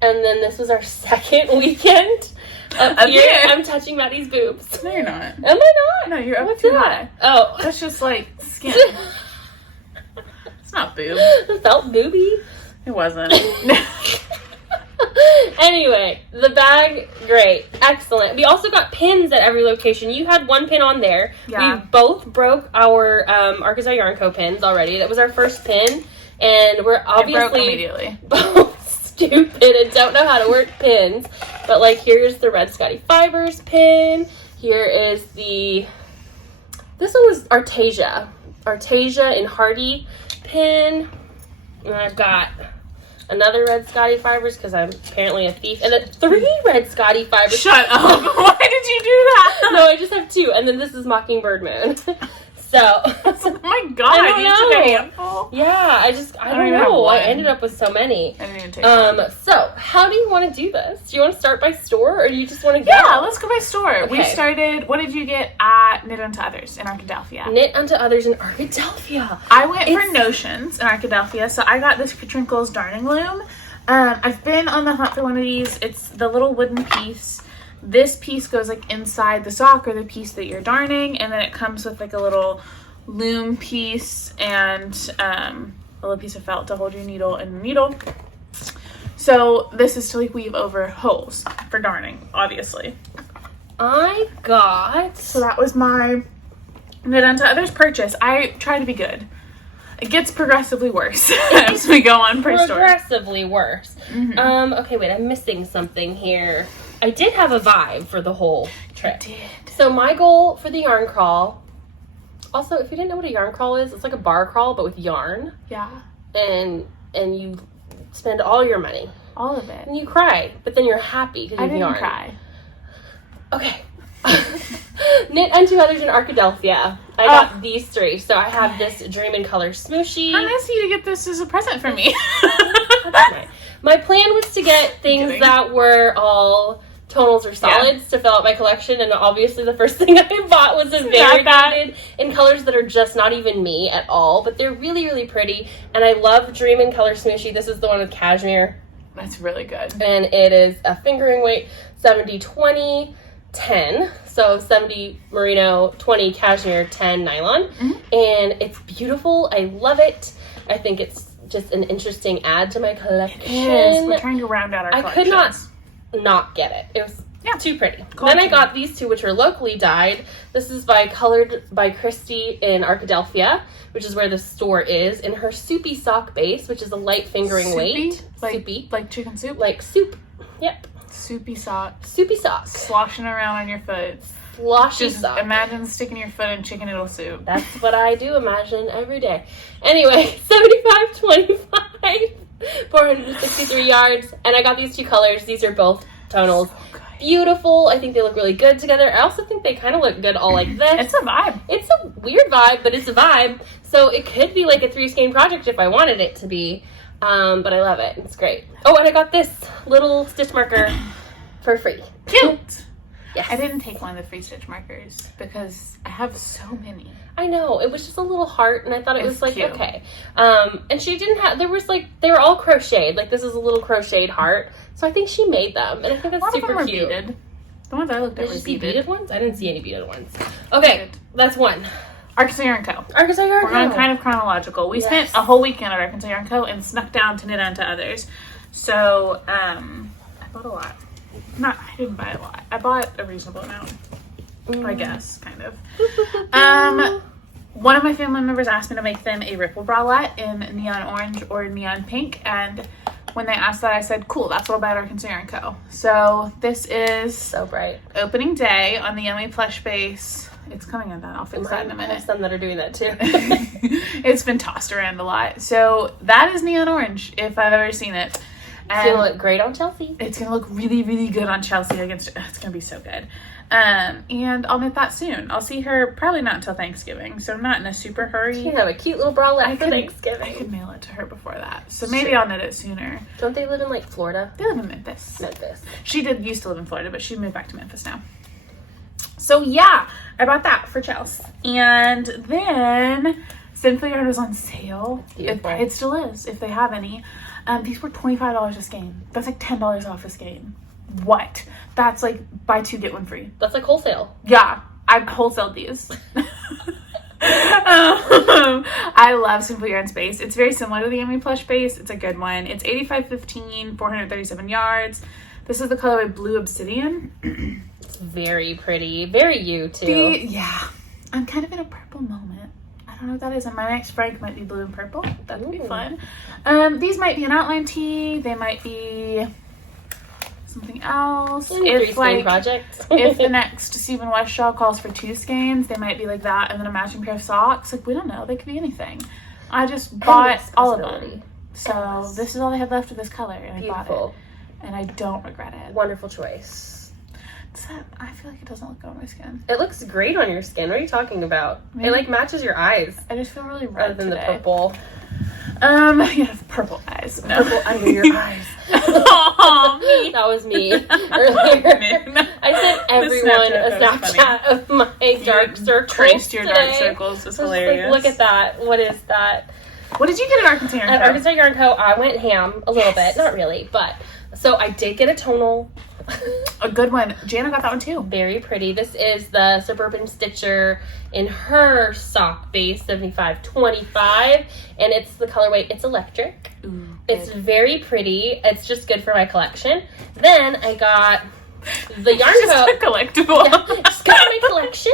And then this was our second weekend up here. I'm touching Maddie's boobs. No, you're not. Am I not? No, you're up too high. Oh. That's just like skin. It's not boob. It felt booby. It wasn't. Anyway, the bag, great. Excellent. We also got pins at every location. You had one pin on there. Yeah. We both broke our Arkansas Yarn Co. pins already. That was our first pin. And we're obviously both stupid and don't know how to work pins. But like, here's the Red Scotty Fibers pin. Here is this one was Artesia in Hardy pin. And I've got another Red Scotty Fibers because I'm apparently a thief. And then 3 Red Scotty Fibers. Shut up. Why did you do that? No, I just have 2. And then this is Mockingbird Moon. So. Oh my god. I don't know. Took a handful? Yeah, I don't know. I ended up with so many. I didn't even take one. So, how do you want to do this? Do you want to start by store or do you just want to go? Yeah, let's go by store. Okay. We started, what did you get at Knit Unto Others in Arkadelphia? Knit Unto Others in Arkadelphia. I went for Notions in Arkadelphia, so I got this Trinkles darning loom. I've been on the hunt for one of these. It's the little wooden piece. This piece goes like inside the sock or the piece that you're darning, and then it comes with like a little loom piece and a little piece of felt to hold your needle and the needle. So this is to like weave over holes for darning, obviously. So that was my Knit Unto Others purchase. I try to be good. It gets progressively worse as we go on per store. Progressively worse. Mm-hmm. Okay, wait, I'm missing something here. I did have a vibe for the whole trip. You did. So my goal for the yarn crawl, also, if you didn't know what a yarn crawl is, it's like a bar crawl, but with yarn. Yeah. And you spend all your money. All of it. And you cry, but then you're happy because you have yarn. I didn't cry. Okay. Knit Unto Others in Arkadelphia. I got these three. So I have this Dream in Color Smooshie. How nice of you to get this as a present for me. My plan was to get things that were all tonals or solids to fill out my collection, and obviously the first thing I bought was a variegated in colors that are just not even me at all, but they're really, really pretty, and I love Dream in Color Smooshie. This is the one with cashmere. That's really good. And it is a fingering weight 70-20 10, so 70 merino, 20 cashmere, 10 nylon, and it's beautiful. I love it. I think it's just an interesting add to my collection. It is. We're trying to round out our collection. I could not get it. It was too pretty. Then I got these two, which are locally dyed. This is Colored by Christy in Arkadelphia, which is where the store is, in her soupy sock base, which is a light fingering weight. Soupy? Like chicken soup? Like soup. Yep. Soupy sock. Soupy sock. Sloshing around on your foot. Sloshy sock. Imagine sticking your foot in chicken noodle soup. That's what I do imagine every day. Anyway, 75-25, 463 yards, and I got these two colors. These are both tonals. So beautiful. I think they look really good together. I also think they kind of look good all like this. It's a vibe. It's a weird vibe, but it's a vibe. So it could be like a 3-skein project if I wanted it to be. But I love it. It's great. Oh, and I got this little stitch marker for free. Cute. Yes. I didn't take one of the free stitch markers because I have so many. I know. It was just a little heart, and I thought it was like, cute. Okay. And she didn't have, there was like, they were all crocheted. Like, this is a little crocheted heart. So I think she made them, and I think that's super cute. Beaded. The ones I looked at were beaded ones? I didn't see any beaded ones. Okay, that's one. Arkansas Yarn Co. Arkansas Yarn Co. We're going kind of chronological. We spent a whole weekend at Arkansas Yarn Co. and snuck down to Knit Unto Others. So, I bought a lot. I didn't buy a lot. I bought a reasonable amount. I guess, kind of. One of my family members asked me to make them a ripple bralette in neon orange or neon pink, and when they asked that, I said, cool, that's what I'll buy at Arkansas Yarn Co. So this is so bright. Opening day on the Yummy Plush base. It's coming undone. I'll fix that in a minute. I have some that are doing that too. It's been tossed around a lot. So that is neon orange, if I've ever seen it. It's going to look great on Chelsea. It's going to look really, really good on Chelsea. It's going to be so good. And I'll knit that soon. I'll see her probably not until Thanksgiving, so I'm not in a super hurry. She can have a cute little bralette for Thanksgiving. I could mail it to her before that, so maybe I'll knit it sooner. Don't they live in like Florida? They live in Memphis. Memphis. She used to live in Florida, but she moved back to Memphis now. So yeah, I bought that for Chelsea. And then Sinful Yarn was on sale. It still is, if they have any. These were $25 a skein. That's like $10 off a skein. What? That's like buy two, get one free. That's like wholesale. Yeah, I've wholesaled these. I love Simple Yarn Space. It's very similar to the Yummy Plush base. It's a good one. It's 85-15, 437 yards. This is the colorway Blue Obsidian. It's very pretty. Very you, too. Yeah. I'm kind of in a purple moment. I don't know what that is. And my next Frank might be blue and purple. That would be fun. These might be an outline tee. They might be something else. If like project. If the next Stephen West Shawl calls for 2 skeins, they might be like that and then a matching pair of socks. Like, we don't know. They could be anything. I just bought all of them. So this is all I had left of this color, and I bought it. And I don't regret it. Wonderful choice. I feel like it doesn't look good on my skin. It looks great on your skin. What are you talking about? Maybe. It like matches your eyes. I just feel really red rather than the purple. Yeah, purple eyes. No. Purple under your eyes. Oh, me. That was me earlier. I sent everyone a Snapchat of my dark circles. Traced your dark circles. It's hilarious. Like, look at that. What is that? What did you get at Arkansas Yarn Co? At Arkansas Yarn Co, I went ham a little bit. Not really, but... So I did get a tonal. A good one. Jana got that one too. Very pretty. This is the Suburban Stitcher in her sock base, 7525. And it's the colorway, it's electric. Ooh, it's very pretty. It's just good for my collection. Then I got the Yarn Co. Just a collectible. Yeah, just got my collection.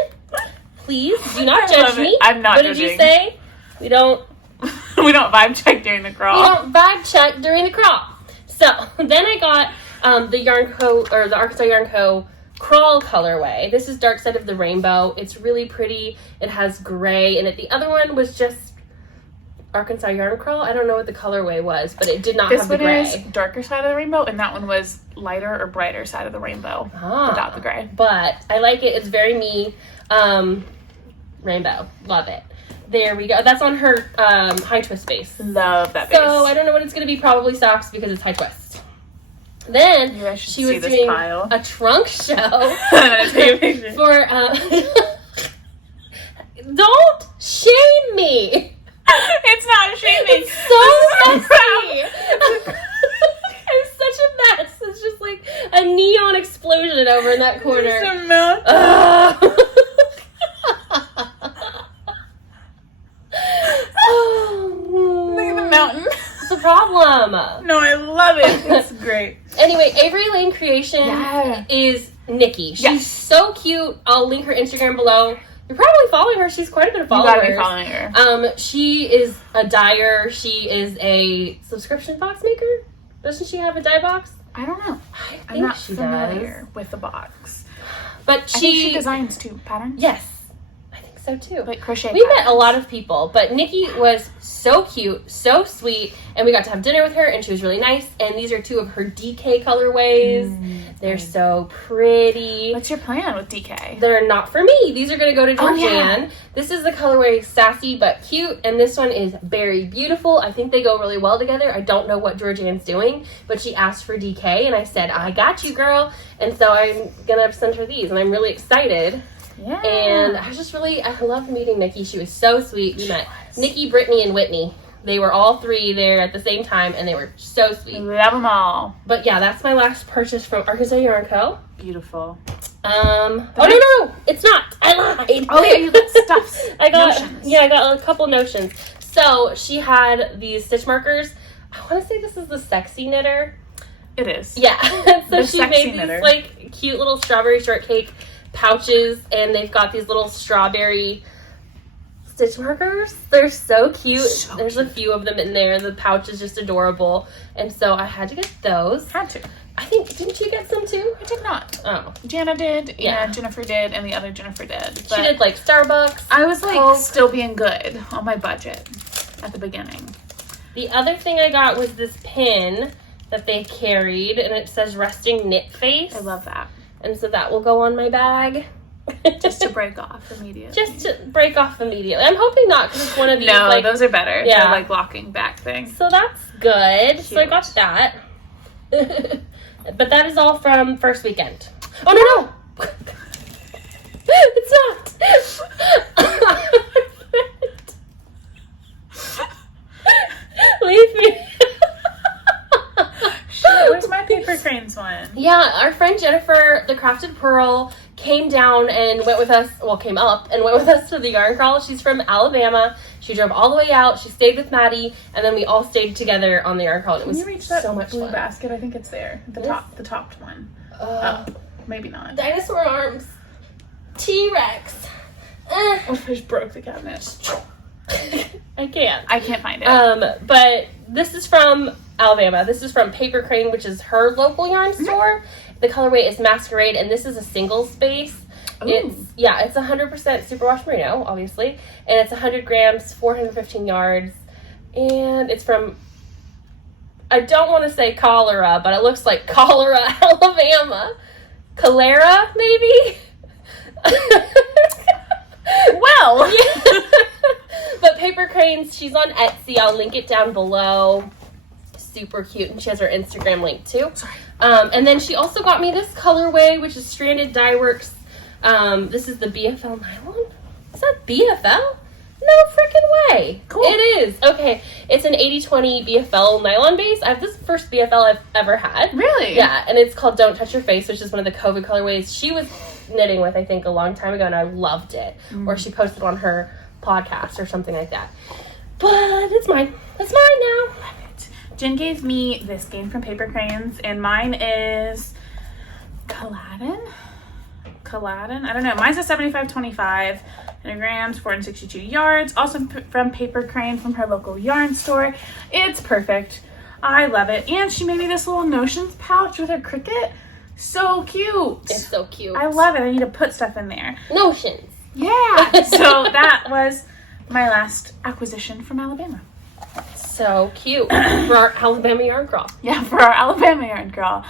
Please do not judge me. I'm not judging. What did you say? We don't vibe check during the crawl. We don't vibe check during the crawl. So then I got the Yarn Co. or the Arkansas Yarn Co. crawl colorway. This is Dark Side of the Rainbow. It's really pretty. It has gray in it. The other one was just Arkansas Yarn Crawl. I don't know what the colorway was, but it did not have the gray. This one is Darker Side of the Rainbow, and that one was Lighter or Brighter Side of the Rainbow without the gray. But I like it. It's very me. Rainbow. Love it. There we go. That's on her high twist base. Love that base. So I don't know what it's going to be. Probably socks because it's high twist. Then she was doing a trunk show for. Don't shame me. It's not shaming. It's so messy. I'm such a mess. It's just like a neon explosion over in that corner. Look at the mountain. What's the problem? No, I love it. It's great. Anyway, Avery Lane Creation is Nikki. She's so cute. I'll link her Instagram below. You're probably following her. She's quite a bit of followers. You gotta be following her. She is a dyer. She is a subscription box maker. Doesn't she have a dye box? I don't know. I'm not familiar with the box. But I think she designs too patterns. Yes. So too. Like crochet We met a lot of people, but Nikki was so cute, so sweet, and we got to have dinner with her, and she was really nice. And these are two of her DK colorways. They're so pretty. What's your plan with DK? They're not for me. These are going to go to Georgianne. This is the colorway Sassy but Cute, and this one is Berry Beautiful. I think they go really well together. I don't know what Georgianne's doing, but she asked for DK, and I said, I got you, girl. And so I'm going to send her these, and I'm really excited. Yeah. And I loved meeting Nikki. She was so sweet. We met Nikki, Brittany, and Whitney. They were all three there at the same time, and they were so sweet. Love them all. But yeah, that's my last purchase from Arkansas Yarn Co. Beautiful. No, it's not. I lied. Oh yeah, you got stuffs. I got notions. Yeah, I got a couple notions. So she had these stitch markers. I want to say this is the Sexy Knitter. It is. Yeah. So she made these like cute little strawberry shortcake pouches, and they've got these little strawberry stitch markers. They're so cute. There's a few of them in there. The pouch is just adorable, and so I had to get those. Had to. I think, didn't you get some too? I did not. Oh. Jana did, and Jennifer did, and the other Jennifer did. She did like Starbucks. I was like still being good on my budget at the beginning. The other thing I got was this pin that they carried, and it says Resting Knit Face. I love that. And so that will go on my bag. Just to break off immediately. I'm hoping not, because it's one of these. No, those are better. Yeah. They're like locking back things. So that's good. Cute. So I got that. But that is all from first weekend. Oh, no! It's not! Leave me. Where's my paper cranes one? Yeah, our friend Jennifer, the Crafted Pearl, came down and went with us, came up and went with us to the yarn crawl. She's from Alabama. She drove all the way out. She stayed with Maddie, and then we all stayed together on the yarn crawl. And it was so much fun. Basket, I think it's there. The topped one. Maybe not. Dinosaur arms. T-Rex. I just broke the cabinet. I can't find it. But this is from Alabama. This is from Paper Crane, which is her local yarn store. The colorway is Masquerade, and this is a single space. It's 100% superwash merino, obviously, and it's 100 grams, 415 yards, and it's from, I don't want to say cholera, but it looks like cholera, Alabama. Cholera, maybe? Well, yeah. But Paper Cranes, she's on Etsy. I'll link it down below. Super cute, and she has her Instagram link too. And then she also got me this colorway, which is Stranded Dye Works. This is the BFL nylon. Is that BFL? No freaking way. Cool. It is. Okay. It's an 80/20 BFL nylon base. I have this first BFL I've ever had. Really? Yeah, and it's called Don't Touch Your Face, which is one of the COVID colorways she was knitting with, I think, a long time ago, and I loved it. Or she posted on her podcast or something like that. But it's mine. It's mine now. Love it. Jen gave me this skein from Paper Cranes, and mine is Caladin. I don't know. Mine's a 75/25 grams, 462 yards. Also from Paper Crane from her local yarn store. It's perfect. I love it. And she made me this little Notions pouch with her Cricut. So cute. It's so cute. I love it. I need to put stuff in there. Notions. Yeah. So that was my last acquisition from Alabama. So cute. For our Alabama yarn crawl. Yeah, for our Alabama yarn crawl.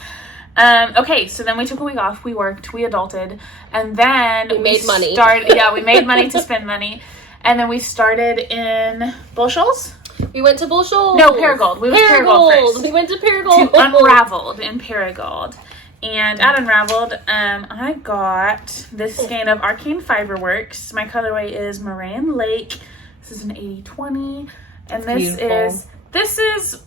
Okay, so then we took a week off. We worked, we adulted, and then we made money. We made money to spend money, and then we started in Bull Shoals. We went to Bull Shoals. No, Paragould. We went to Paragould first. We went to Paragould. To Unraveled in Paragould. And at Unraveled, I got this skein of Arcane Fiberworks. My colorway is Moraine Lake. This is an 80/20, and this is.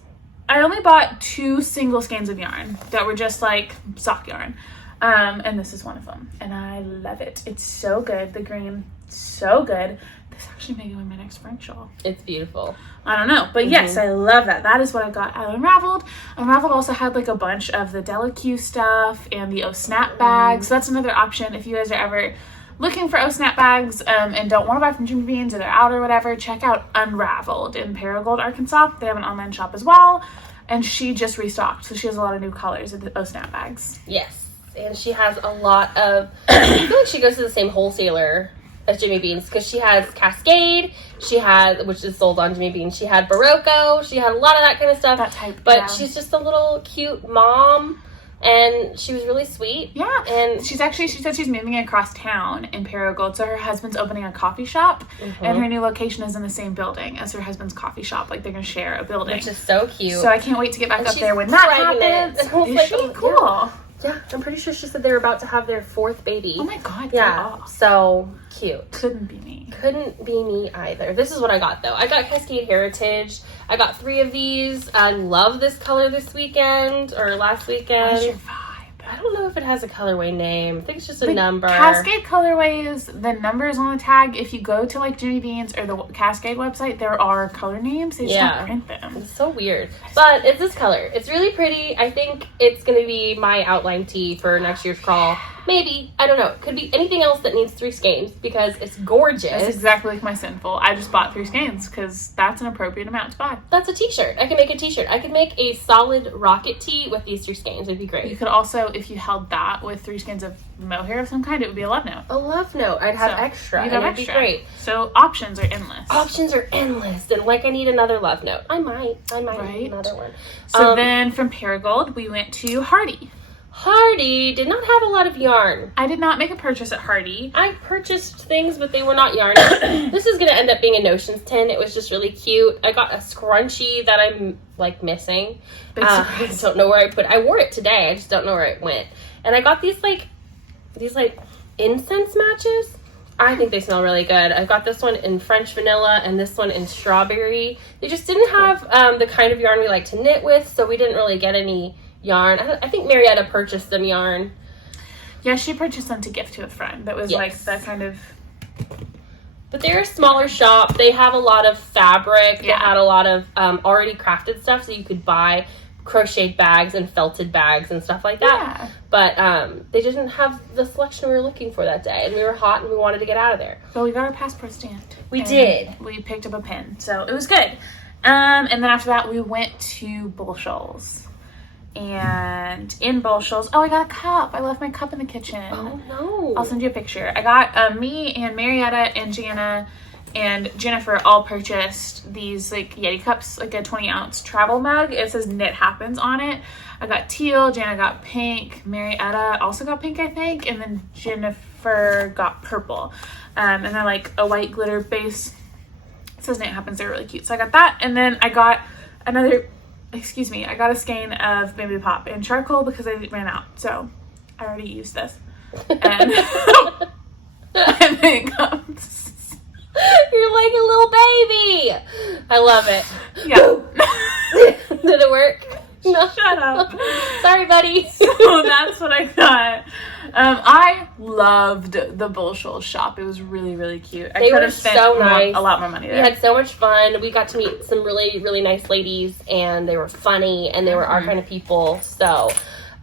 I only bought 2 single skeins of yarn that were just like sock yarn. And this is one of them. And I love it. It's so good. The green, so good. This actually may go in my next French shawl. It's beautiful. I don't know. But yes, I love that. That is what I got at Unraveled. Unraveled also had like a bunch of the Delaque stuff and the Snap bags. So that's another option if you guys are ever looking for Snap bags and don't want to buy from Jimmy Beans or they're out or whatever, check out Unraveled in Paragould, Arkansas. They have an online shop as well. And she just restocked, so she has a lot of new colors of the Snap bags. Yes, and she has a lot of. I feel like she goes to the same wholesaler as Jimmy Beans because she has Cascade. She had, which is sold on Jimmy Beans. She had Barocco. She had a lot of that kind of stuff. That type, but she's just a little cute mom, and she was really sweet. Yeah, and she said she's moving across town in Paragould, so her husband's opening a coffee shop, and her new location is in the same building as her husband's coffee shop. Like they're gonna share a building, which is so cute. So I can't wait to get back up there when that happens. Is she cool? Yeah, I'm pretty sure she said they were about to have their 4th baby. Oh my god! Yeah, so cute. Couldn't be me. Couldn't be me either. This is what I got though. I got Cascade Heritage. I got 3 of these. I love this color this weekend or last weekend. What's your vibe? I don't know if it has a colorway name. I think it's just a number. Cascade colorways, the numbers on the tag, if you go to like Jimmy Beans or the Cascade website, there are color names. They just don't print them. It's so weird. But it's this color. It's really pretty. I think it's going to be my outline tee for next year's crawl. Maybe. I don't know. It could be anything else that needs 3 skeins because it's gorgeous. That's exactly like my Sinful. I just bought 3 skeins because that's an appropriate amount to buy. That's a t-shirt. I can make a t-shirt. I could make a solid rocket tee with these 3 skeins. It'd be great. You could also, if you held that with 3 skeins of mohair of some kind, it would be a love note. A love note. I'd have extra. You'd have extra. It'd be great. So options are endless. Options are endless. And like I need another love note. I might right? need another one. So then from Paragould, we went to Hardy. Hardy did not have a lot of yarn. I did not make a purchase at Hardy. I purchased things, but they were not yarn. This is going to end up being a Notions tin. It was just really cute. I got a scrunchie that I'm, like, missing. I don't know where I put it. I wore it today. I just don't know where it went. And I got these incense matches. I think they smell really good. I got this one in French vanilla and this one in strawberry. They just didn't have the kind of yarn we like to knit with, so we didn't really get any yarn. I think Marietta purchased them yarn. Yeah, she purchased them to gift to a friend. That was like that kind of. But they're a smaller shop. They have a lot of fabric. They had a lot of already crafted stuff, so you could buy crocheted bags and felted bags and stuff like that. Yeah. But they didn't have the selection we were looking for that day, and we were hot and we wanted to get out of there. So we got our passport stamped. We did. We picked up a pin, so it was good. And then after that, we went to Bull Shoals. And in Bull Shoals, I got a cup. I left my cup in the kitchen. Oh no! I'll send you a picture. I got me and Marietta and Jana and Jennifer all purchased these like Yeti cups, like a 20-ounce travel mug. It says Knit Happens on it. I got teal. Jana got pink. Marietta also got pink, I think, and then Jennifer got purple. And they're like a white glitter base. It says Knit Happens. They're really cute. So I got that, and then I got I got a skein of Baby Pop in charcoal because I ran out. So I already used this. And, and then it comes. You're like a little baby. I love it. Yeah. Did it work? No. Shut up. Sorry, buddy. So that's what I got. I loved the Bullshoal shop. It was really, really cute. I could have spent so nice. a lot more money there. We had so much fun. We got to meet some really, really nice ladies, and they were funny, and they were our kind of people. So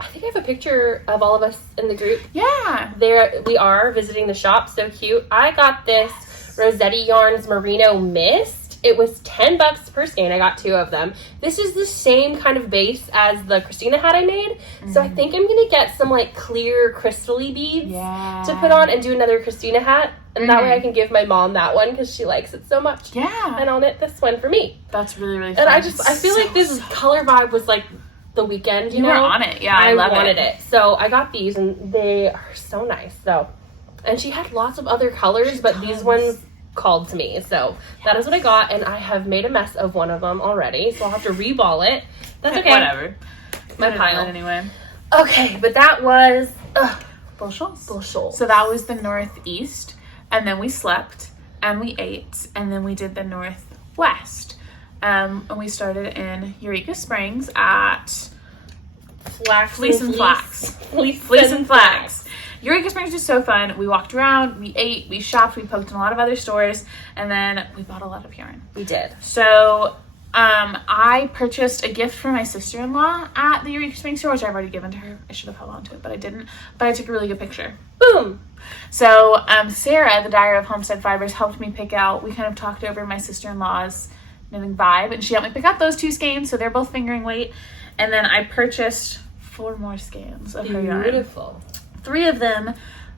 I think I have a picture of all of us in the group. Yeah. There we are visiting the shop. So cute. I got this Rossetti Yarns Merino Mist. It was $10 per skein. I got 2 of them. This is the same kind of base as the Christina hat I made. So I think I'm going to get some like clear crystally beads to put on and do another Christina hat. And that way I can give my mom that one because she likes it so much. Yeah. And I'll knit this one for me. That's really, really fun. And I feel like this color vibe was like the weekend, you know? were on it. Yeah, I love wanted it. So I got these and they are so nice. So, and she had lots of other colors, but these ones called to me. So that is what I got, and I have made a mess of one of them already, so I'll have to reball it. That's okay. Whatever. My pile. Anyway. Okay, but that was Bullshoal. So that was the northeast, and then we slept, and we ate, and then we did the northwest. And we started in Eureka Springs at Fleece and Flax. Fleece and Flax. Eureka Springs was so fun. We walked around, we ate, we shopped, we poked in a lot of other stores, and then we bought a lot of yarn. We did. So I purchased a gift for my sister-in-law at the Eureka Springs store, which I've already given to her. I should have held on to it, but I didn't. But I took a really good picture. Boom! So Sarah, the dyer of Homestead Fibers, helped me pick out, we kind of talked over my sister-in-law's knitting vibe, and she helped me pick out those 2 skeins, so they're both fingering weight. And then I purchased 4 more skeins of her yarn. Beautiful. 3 of them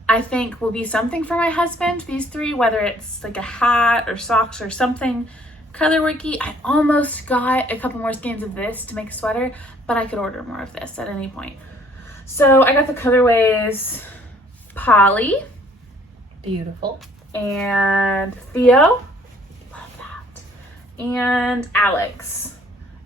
I think will be something for my husband. These 3, whether it's like a hat or socks or something colorworky. I almost got a couple more skeins of this to make a sweater, but I could order more of this at any point. So I got the colorways Polly. Beautiful. And Theo. Love that. And Alex.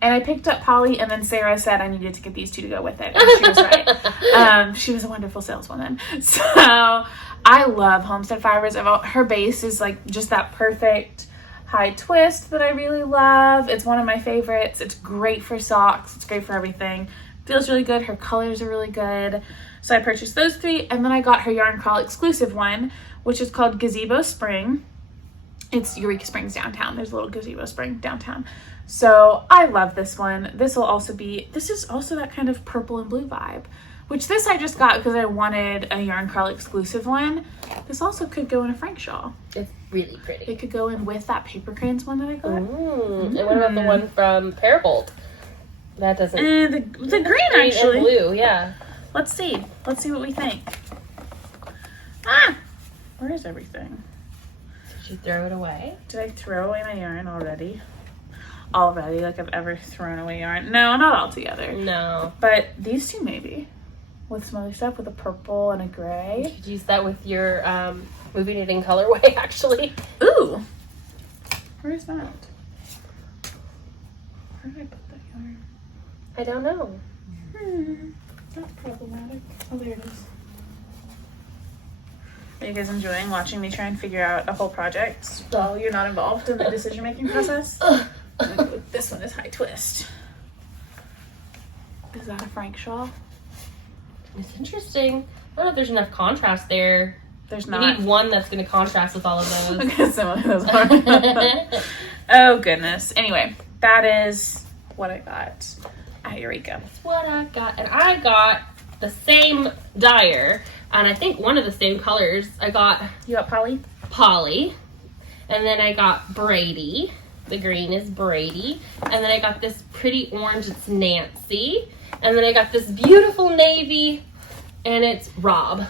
And I picked up Polly, and then Sarah said I needed to get these 2 to go with it. And she was right. She was a wonderful saleswoman. So I love Homestead Fibers. Her base is like just that perfect high twist that I really love. It's one of my favorites. It's great for socks. It's great for everything. Feels really good. Her colors are really good. So I purchased those 3, and then I got her Yarn Crawl exclusive one, which is called Gazebo Spring. It's Eureka Springs downtown. There's a little gazebo spring downtown. So I love this one. This is also that kind of purple and blue vibe, which this I just got because I wanted a Yarn Crawl exclusive one. This also could go in a Frank shawl. It's really pretty. It could go in with that paper cranes one that I got. And what about the one from Parabolt? That doesn't. The green actually. And blue, yeah. Let's see what we think. Where is everything? Did you throw it away? Did I throw away my yarn already? Like I've ever thrown away yarn. No, not all together. No. But these 2 maybe. With some other stuff, with a purple and a gray. You could use that with your movie knitting colorway, actually. Ooh. Where is that? Where did I put that yarn? I don't know. That's problematic. Oh, there it is. Are you guys enjoying watching me try and figure out a whole project while you're not involved in the decision-making process? This one is high twist. Is that a Frank shawl? It's interesting. I don't know if there's enough contrast there. There's not. You need one that's going to contrast with all of those. Look at some of those are. Oh, goodness. Anyway, that is what I got at Eureka. That's what I got. And I got the same dyer. And I think one of the same colors. I got... You got Polly? Polly. And then I got Brady. The green is Brady. And then I got this pretty orange. It's Nancy. And then I got this beautiful navy. And it's Rob.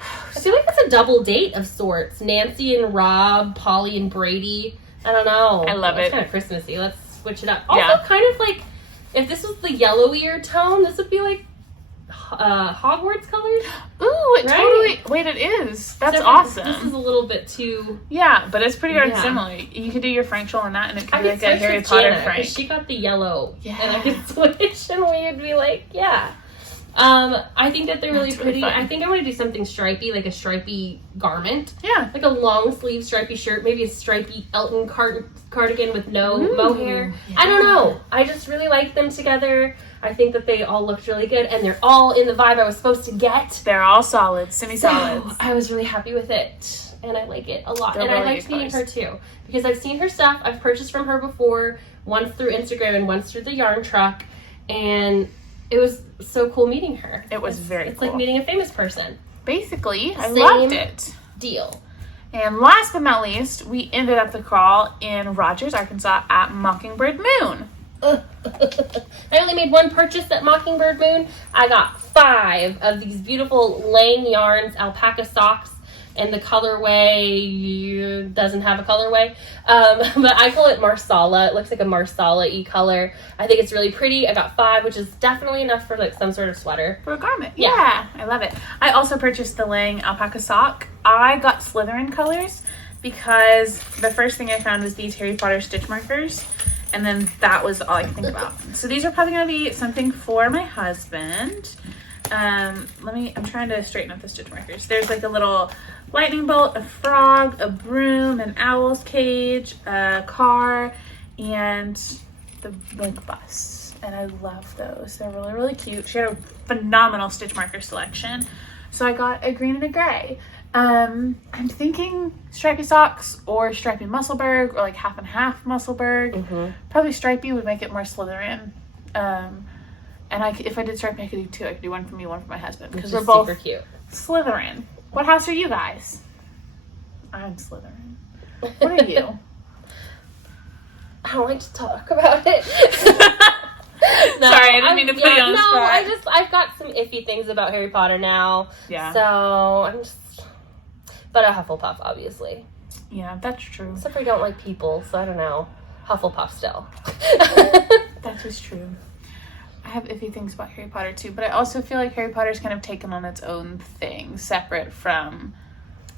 I feel like it's a double date of sorts. Nancy and Rob, Polly and Brady. I don't know. I love it. It's kind of Christmassy. Let's switch it up. Also, kind of like, if this was the yellowier tone, this would be like Hogwarts colors. Ooh, it totally. Wait, it is. That's awesome. This is a little bit too. Yeah, but it's pretty darn similar. You could do your Frank shawl on that, and it could be like a Harry Potter Frank. She got the yellow, and I could switch, and we'd be like, yeah. I think that they're really pretty. Fun. I think I want to do something stripy, like a stripy garment. Yeah. Like a long sleeve stripy shirt, maybe a stripy Elton cardigan with no mohair. Yeah. I don't know. I just really like them together. I think that they all looked really good, and they're all in the vibe I was supposed to get. They're all solid, semi-solid. So, I was really happy with it, and I like it a lot. They're and really I liked meeting her too, because I've seen her stuff. I've purchased from her before, once through Instagram and once through the yarn truck, and it was so cool meeting her. It was very cool. It's like meeting a famous person. Basically, I loved it. Deal. And last but not least, we ended up the crawl in Rogers, Arkansas at Mockingbird Moon. I only made one purchase at Mockingbird Moon. I got 5 of these beautiful Lang Yarns alpaca socks, and the colorway doesn't have a colorway, but I call it Marsala. It looks like a Marsala-y color. I think it's really pretty. I got 5, which is definitely enough for like some sort of sweater. For a garment. Yeah, I love it. I also purchased the Lang alpaca sock. I got Slytherin colors because the first thing I found was these Harry Potter stitch markers. And then that was all I could think about. So these are probably going to be something for my husband. I'm trying to straighten up the stitch markers. There's like a little lightning bolt, a frog, a broom, an owl's cage, a car, and the like bus. And I love those. They're really, really cute. She had a phenomenal stitch marker selection. So I got a green and a gray. I'm thinking stripy socks or stripy Musselburgh or like half and half Musselburgh. Mm-hmm. Probably stripy would make it more Slytherin. And if I did stripy, I could do 2. I could do one for me, one for my husband, because we're both super cute. Slytherin. What house are you guys? I'm Slytherin. What are you? I don't like to talk about it. No, sorry, I didn't mean to put you on the spot. No, I've got some iffy things about Harry Potter now. Yeah. So I'm just, but a Hufflepuff, obviously. Yeah, that's true. Except I don't like people, so I don't know. Hufflepuff still. That is true. I have iffy things about Harry Potter too, but I also feel like Harry Potter's kind of taken on its own thing, separate from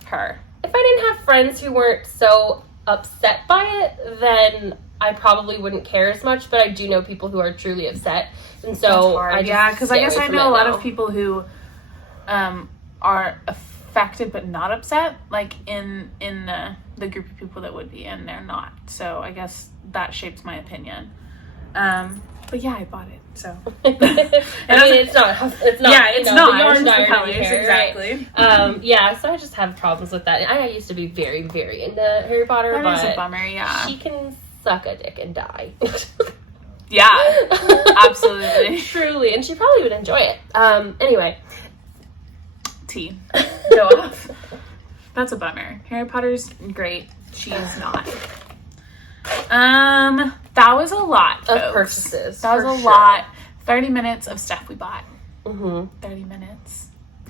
her. If I didn't have friends who weren't so upset by it, then I probably wouldn't care as much, but I do know people who are truly upset, and so because I guess I know a lot of people who are affected but not upset, like in the group of people that would be, and they're not. So I guess that shapes my opinion. But yeah, I bought it. So I mean, it's not. Yeah, it's not. The yarn it's colors, exactly. Right? Yeah, so I just have problems with that. I used to be very, very into Harry Potter, that but is a bummer. Yeah, she can suck a dick and die. Yeah, absolutely, truly, and she probably would enjoy it. Anyway, T, go off. That's a bummer. Harry Potter's great. She's not. That was a lot of purchases. That was a lot. 30 minutes of stuff we bought. 30 minutes.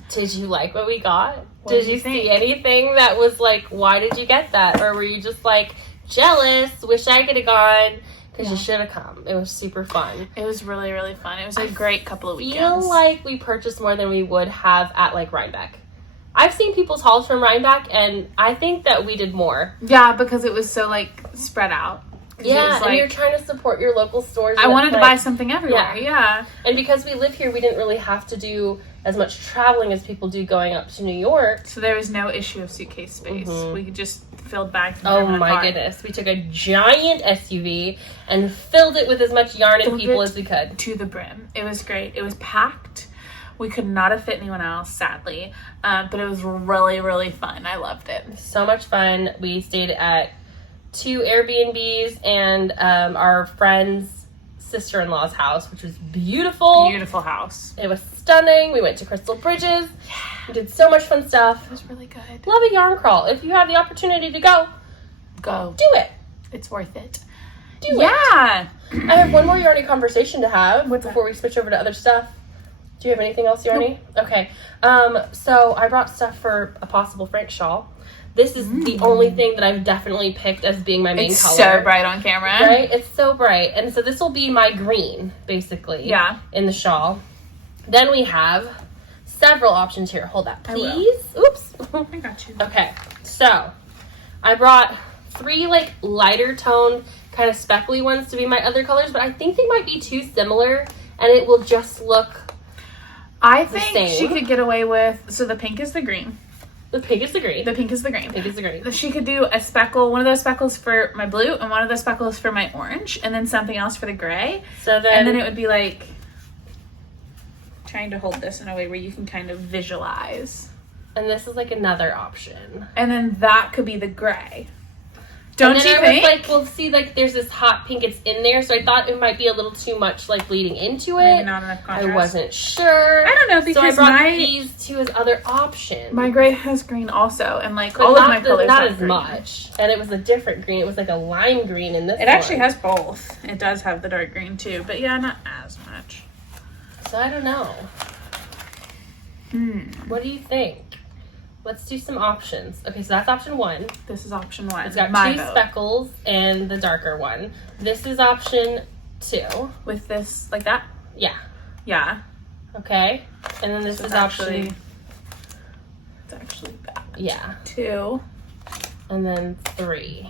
Did you like what we got? Did you see anything that was like, why did you get that? Or were you just like, jealous, wish I could have gone? Because you should have come. It was super fun. It was really, really fun. It was a great couple of weekends. I feel like we purchased more than we would have at like Rhinebeck. I've seen people's hauls from Rhinebeck, and I think that we did more. Yeah, because it was so like spread out. Yeah, and you're trying to support your local stores. I wanted to buy something everywhere, yeah. And because we live here, we didn't really have to do as much traveling as people do going up to New York. So there was no issue of suitcase space. We just filled bags. Oh my goodness. We took a giant SUV and filled it with as much yarn and people as we could. To the brim. It was great. It was packed. We could not have fit anyone else, sadly. But it was really, really fun. I loved it. So much fun. We stayed at 2 Airbnbs and our friend's sister-in-law's house, which was beautiful. Beautiful house. It was stunning. We went to Crystal Bridges. Yeah. We did so much fun stuff. It was really good. Love a yarn crawl. If you have the opportunity to go. Do it. It's worth it. Do it. Yeah. I have one more yarny conversation to have before we switch over to other stuff. Do you have anything else, yarny? Nope. Okay. So I brought stuff for a possible Frank shawl. This is the only thing that I've definitely picked as being my main color. It's so bright on camera. Right? It's so bright. And so this will be my green, basically. Yeah. In the shawl. Then we have several options here. Hold that, please. Oops. I got you. Okay. So I brought 3 like lighter tone kind of speckly ones to be my other colors, but I think they might be too similar and it will just look I think she could get away with, so the pink is the green. The pink is the green. The pink is the green. Pink is the green. She could do a speckle, one of those speckles for my blue and one of those speckles for my orange, and then something else for the gray. And then it would be like trying to hold this in a way where you can kind of visualize. And this is like another option. And then that could be the gray. Don't you think? Was like, well, see, like, there's this hot pink, it's in there, so I thought it might be a little too much, like, bleeding into it. Maybe not enough contrast. I wasn't sure. I don't know, because so I brought these two as other options. My gray has green also, and, like, but all of my colors not have as green. Much. And it was a different green. It was, like, a lime green in this It actually has both. It does have the dark green, too, but, yeah, not as much. So, I don't know. What do you think? Let's do some options. Okay, so that's option 1. This is option 1. It's got 2 speckles and the darker one. This is option 2. With this, like that? Yeah. Yeah. Okay. And then this is option... It's actually that. Yeah. 2. And then 3.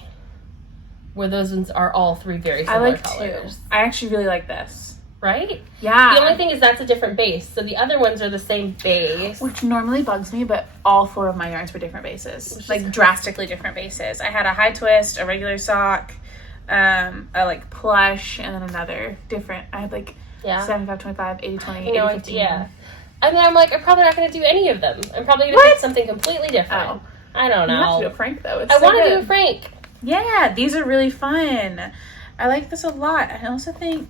Where those ones are all 3 very similar colors. I like 2. I actually really like this. Right? Yeah. The only thing is that's a different base. So the other ones are the same base. Which normally bugs me, but all 4 of my yarns were different bases. Like drastically different bases. I had a high twist, a regular sock, a like plush, and then another different. I had like 75-25, 80-20, 80-15. Yeah. And then I'm like, I'm probably not going to do any of them. I'm probably going to do something completely different. Oh. I don't know. You have to do a Frank though. I want to do a Frank. Yeah, these are really fun. I like this a lot. I also think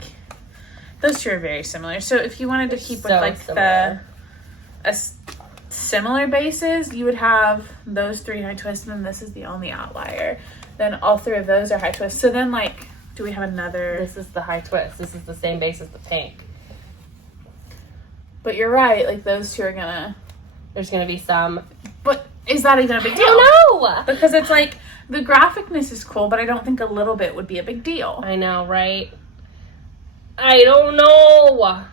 those 2 are very similar. So if you wanted to keep with like similar bases, you would have those 3 high twists, and then this is the only outlier. Then all 3 of those are high twists. So then, like, do we have another? This is the high twist. This is the same base as the pink. But you're right. Like those 2 are gonna. There's gonna be some. But is that even a big deal? I don't know. Because it's like the graphicness is cool, but I don't think a little bit would be a big deal. I know, right? I don't know. I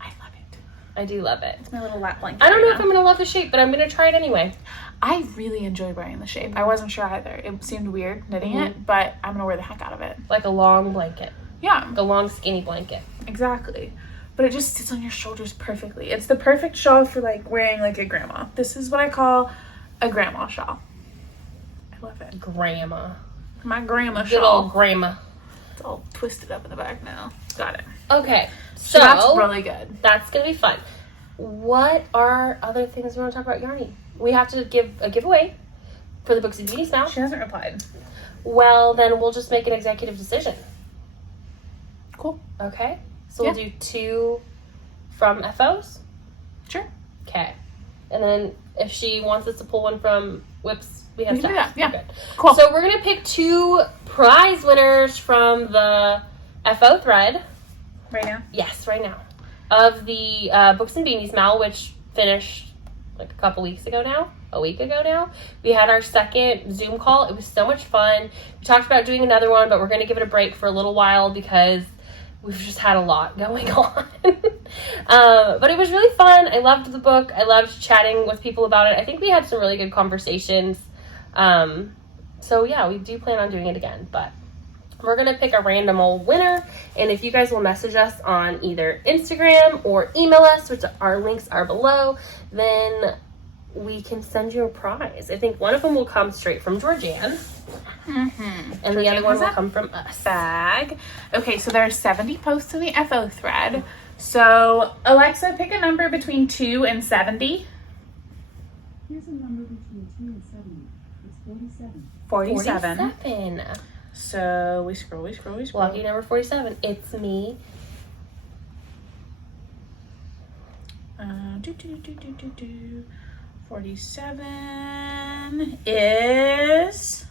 love it. I do love it. It's my little lap blanket. I don't know if I'm going to love the shape, but I'm going to try it anyway. I really enjoy wearing the shape. I wasn't sure either. It seemed weird knitting it, but I'm going to wear the heck out of it. Like a long blanket. Yeah. Like a long skinny blanket. Exactly. But it just sits on your shoulders perfectly. It's the perfect shawl for like wearing like a grandma. This is what I call a grandma shawl. I love it. Grandma. My grandma Good shawl. old grandma. It's all twisted up in the back now. Got it. Okay, so that's really good. That's gonna be fun. What are other things we want to talk about yarning? We have to give a giveaway for the Books and Beauty Smile. She hasn't replied. Well, then we'll just make an executive decision. Cool. Okay, so we'll do 2 from FOs. Sure. Okay, and then if she wants us to pull one from Whips, we have to do that. Yeah. Okay. Cool. So we're gonna pick 2 prize winners from the FO thread. Right now? Yes, right now. Of the Books and Beanie Smile, which finished like a week ago now. We had our second Zoom call. It was so much fun. We talked about doing another one, but we're going to give it a break for a little while because we've just had a lot going on. But it was really fun. I loved the book. I loved chatting with people about it. I think we had some really good conversations. So yeah, we do plan on doing it again, but we're going to pick a random old winner, and if you guys will message us on either Instagram or email us, which our links are below, then we can send you a prize. I think one of them will come straight from Georgianne, and the other one will come from us. Bag. Okay, so there are 70 posts in the FO thread. So, Alexa, pick a number between 2 and 70. Here's a number between 2 and 70. It's 47. 47. So we scroll. Lucky number 47. It's me. 47 is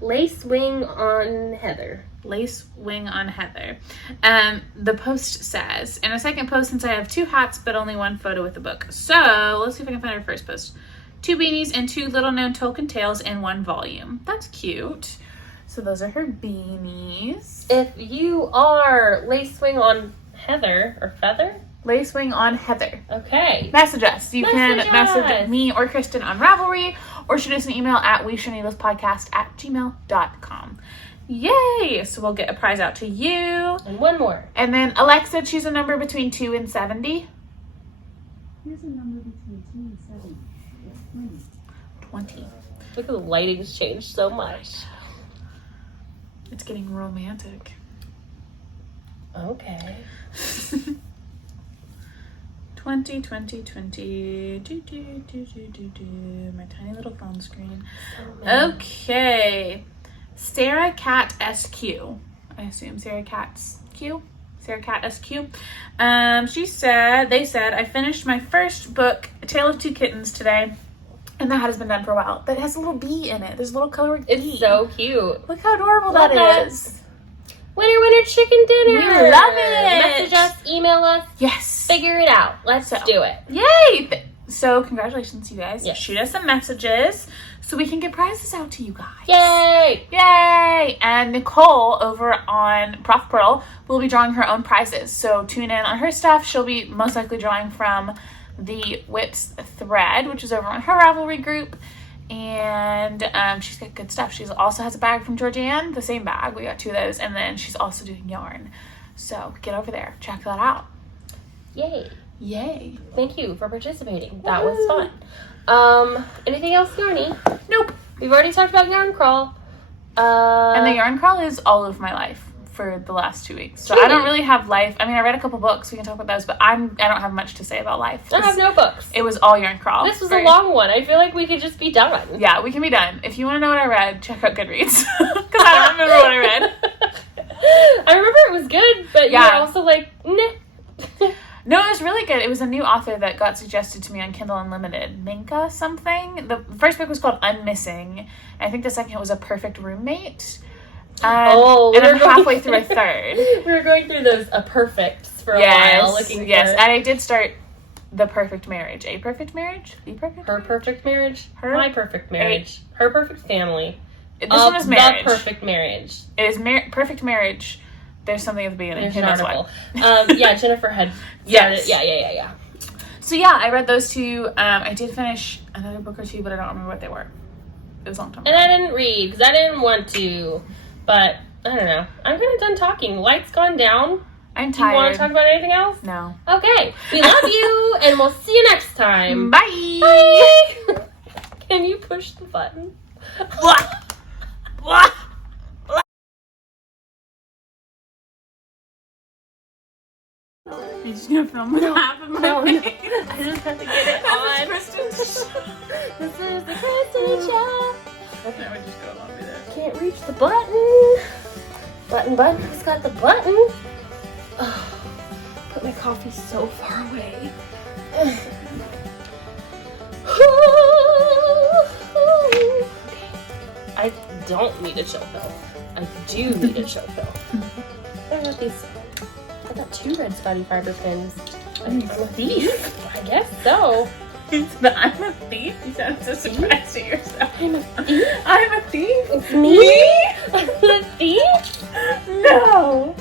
Lace Wing on Heather. Lace Wing on Heather. The post says, in a second post, since I have 2 hats but only 1 photo with the book. So let's see if I can find our first post. 2 beanies and 2 little known Tolkien tales in 1 volume. That's cute. So those are her beanies. If you are Lace Wing on Heather or Feather? Lace Wing on Heather. Okay. Message us. You can Message message me or Christen on Ravelry, or shoot us an email at weshouldneedlesspodcast@gmail.com. Yay! So we'll get a prize out to you. And one more. And then Alexa, choose a number between 2 and 70. Here's a number between 2 and 7. It's 20. 20. Look at the lighting's changed so much. It's getting romantic. Okay. 20, 20, 20. Do, do, do, do, do, do. My tiny little phone screen. Okay. Sarah Cat SQ. I assume Sarah Cat's Q. Sarah Cat SQ. They said, I finished my first book, A Tale of Two Kittens, today. And that has been done for a while. But it has a little bee in it. There's a little colored bee. It's so cute. Look how adorable Love that is. Winner, winner, chicken dinner. We love it. Message us, email us. Yes. Figure it out. Let's do it. Yay. So congratulations, you guys. Yes. Shoot us some messages so we can get prizes out to you guys. Yay. Yay. And Nicole over on Prof Pearl will be drawing her own prizes. So tune in on her stuff. She'll be most likely drawing from the Whips thread, which is over on her Ravelry group. And she's got good stuff. She also has a bag from Georgianne, the same bag. We got 2 of those. And then she's also doing yarn. So get over there. Check that out. Yay. Yay. Thank you for participating. That was fun. Anything else yarny? Nope. We've already talked about yarn crawl. And the yarn crawl is all of my life for the last 2 weeks. So I don't really have life. I mean, I read a couple books. We can talk about those. But I don't have much to say about life. I have no books. It was all yarn crawl. This was a long one. I feel like we could just be done. Yeah, we can be done. If you want to know what I read, check out Goodreads. Because I don't remember what I read. I remember it was good, but you were also like, nah. No, it was really good. It was a new author that got suggested to me on Kindle Unlimited. Minka something. The first book was called Unmissing. I think the second was A Perfect Roommate. And I'm halfway through a third. We were going through those perfects for a while. And I did start The Perfect Marriage. A Perfect Marriage? The Perfect Her Perfect Marriage? My Perfect Marriage. Her Perfect Family. This one is Marriage. The Perfect Marriage. It is Perfect Marriage. There's something at the beginning. There's an article. Jennifer had started. Yeah. So yeah, I read those 2. I did finish another book or 2, but I don't remember what they were. It was a long time ago. And I didn't read because I didn't want to. But I don't know. I'm kind of done talking. Light's gone down. I'm tired. Do you want to talk about anything else? No. Okay. We love you, and we'll see you next time. Bye. Bye. Can you push the button? What? What? I'm just gonna film half of my face. I just have to get it on. This is the Christen Show. I would just go along with it. Can't reach the button. Button. Who's got the button? Oh, put my coffee so far away. I don't need a chill pill. I do need a chill pill. I got these. I got 2 red spotty fiber pins. I'm a thief. I guess so. I'm a thief? You sound so surprised at yourself. I'm a thief? I'm a thief? It's me? I'm a thief? No.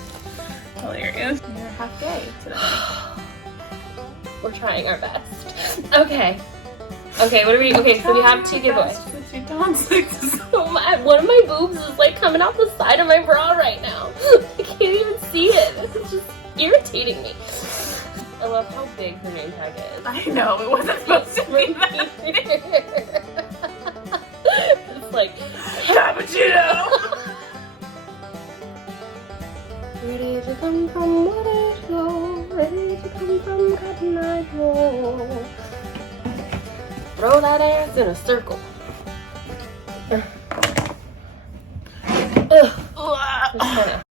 Hilarious. You're half gay today. We're trying our best. Okay, what are we... Okay, so we have 2 giveaways. One of my boobs is like coming out the side of my bra right now. I can't even see it. It's just irritating me. I love how big her name tag is. I know, it wasn't supposed to be that. It's like, cappuccino! Ready to come from Waterloo, ready to come from Cotton Eye Grove. Throw that ass in a circle. Just kinda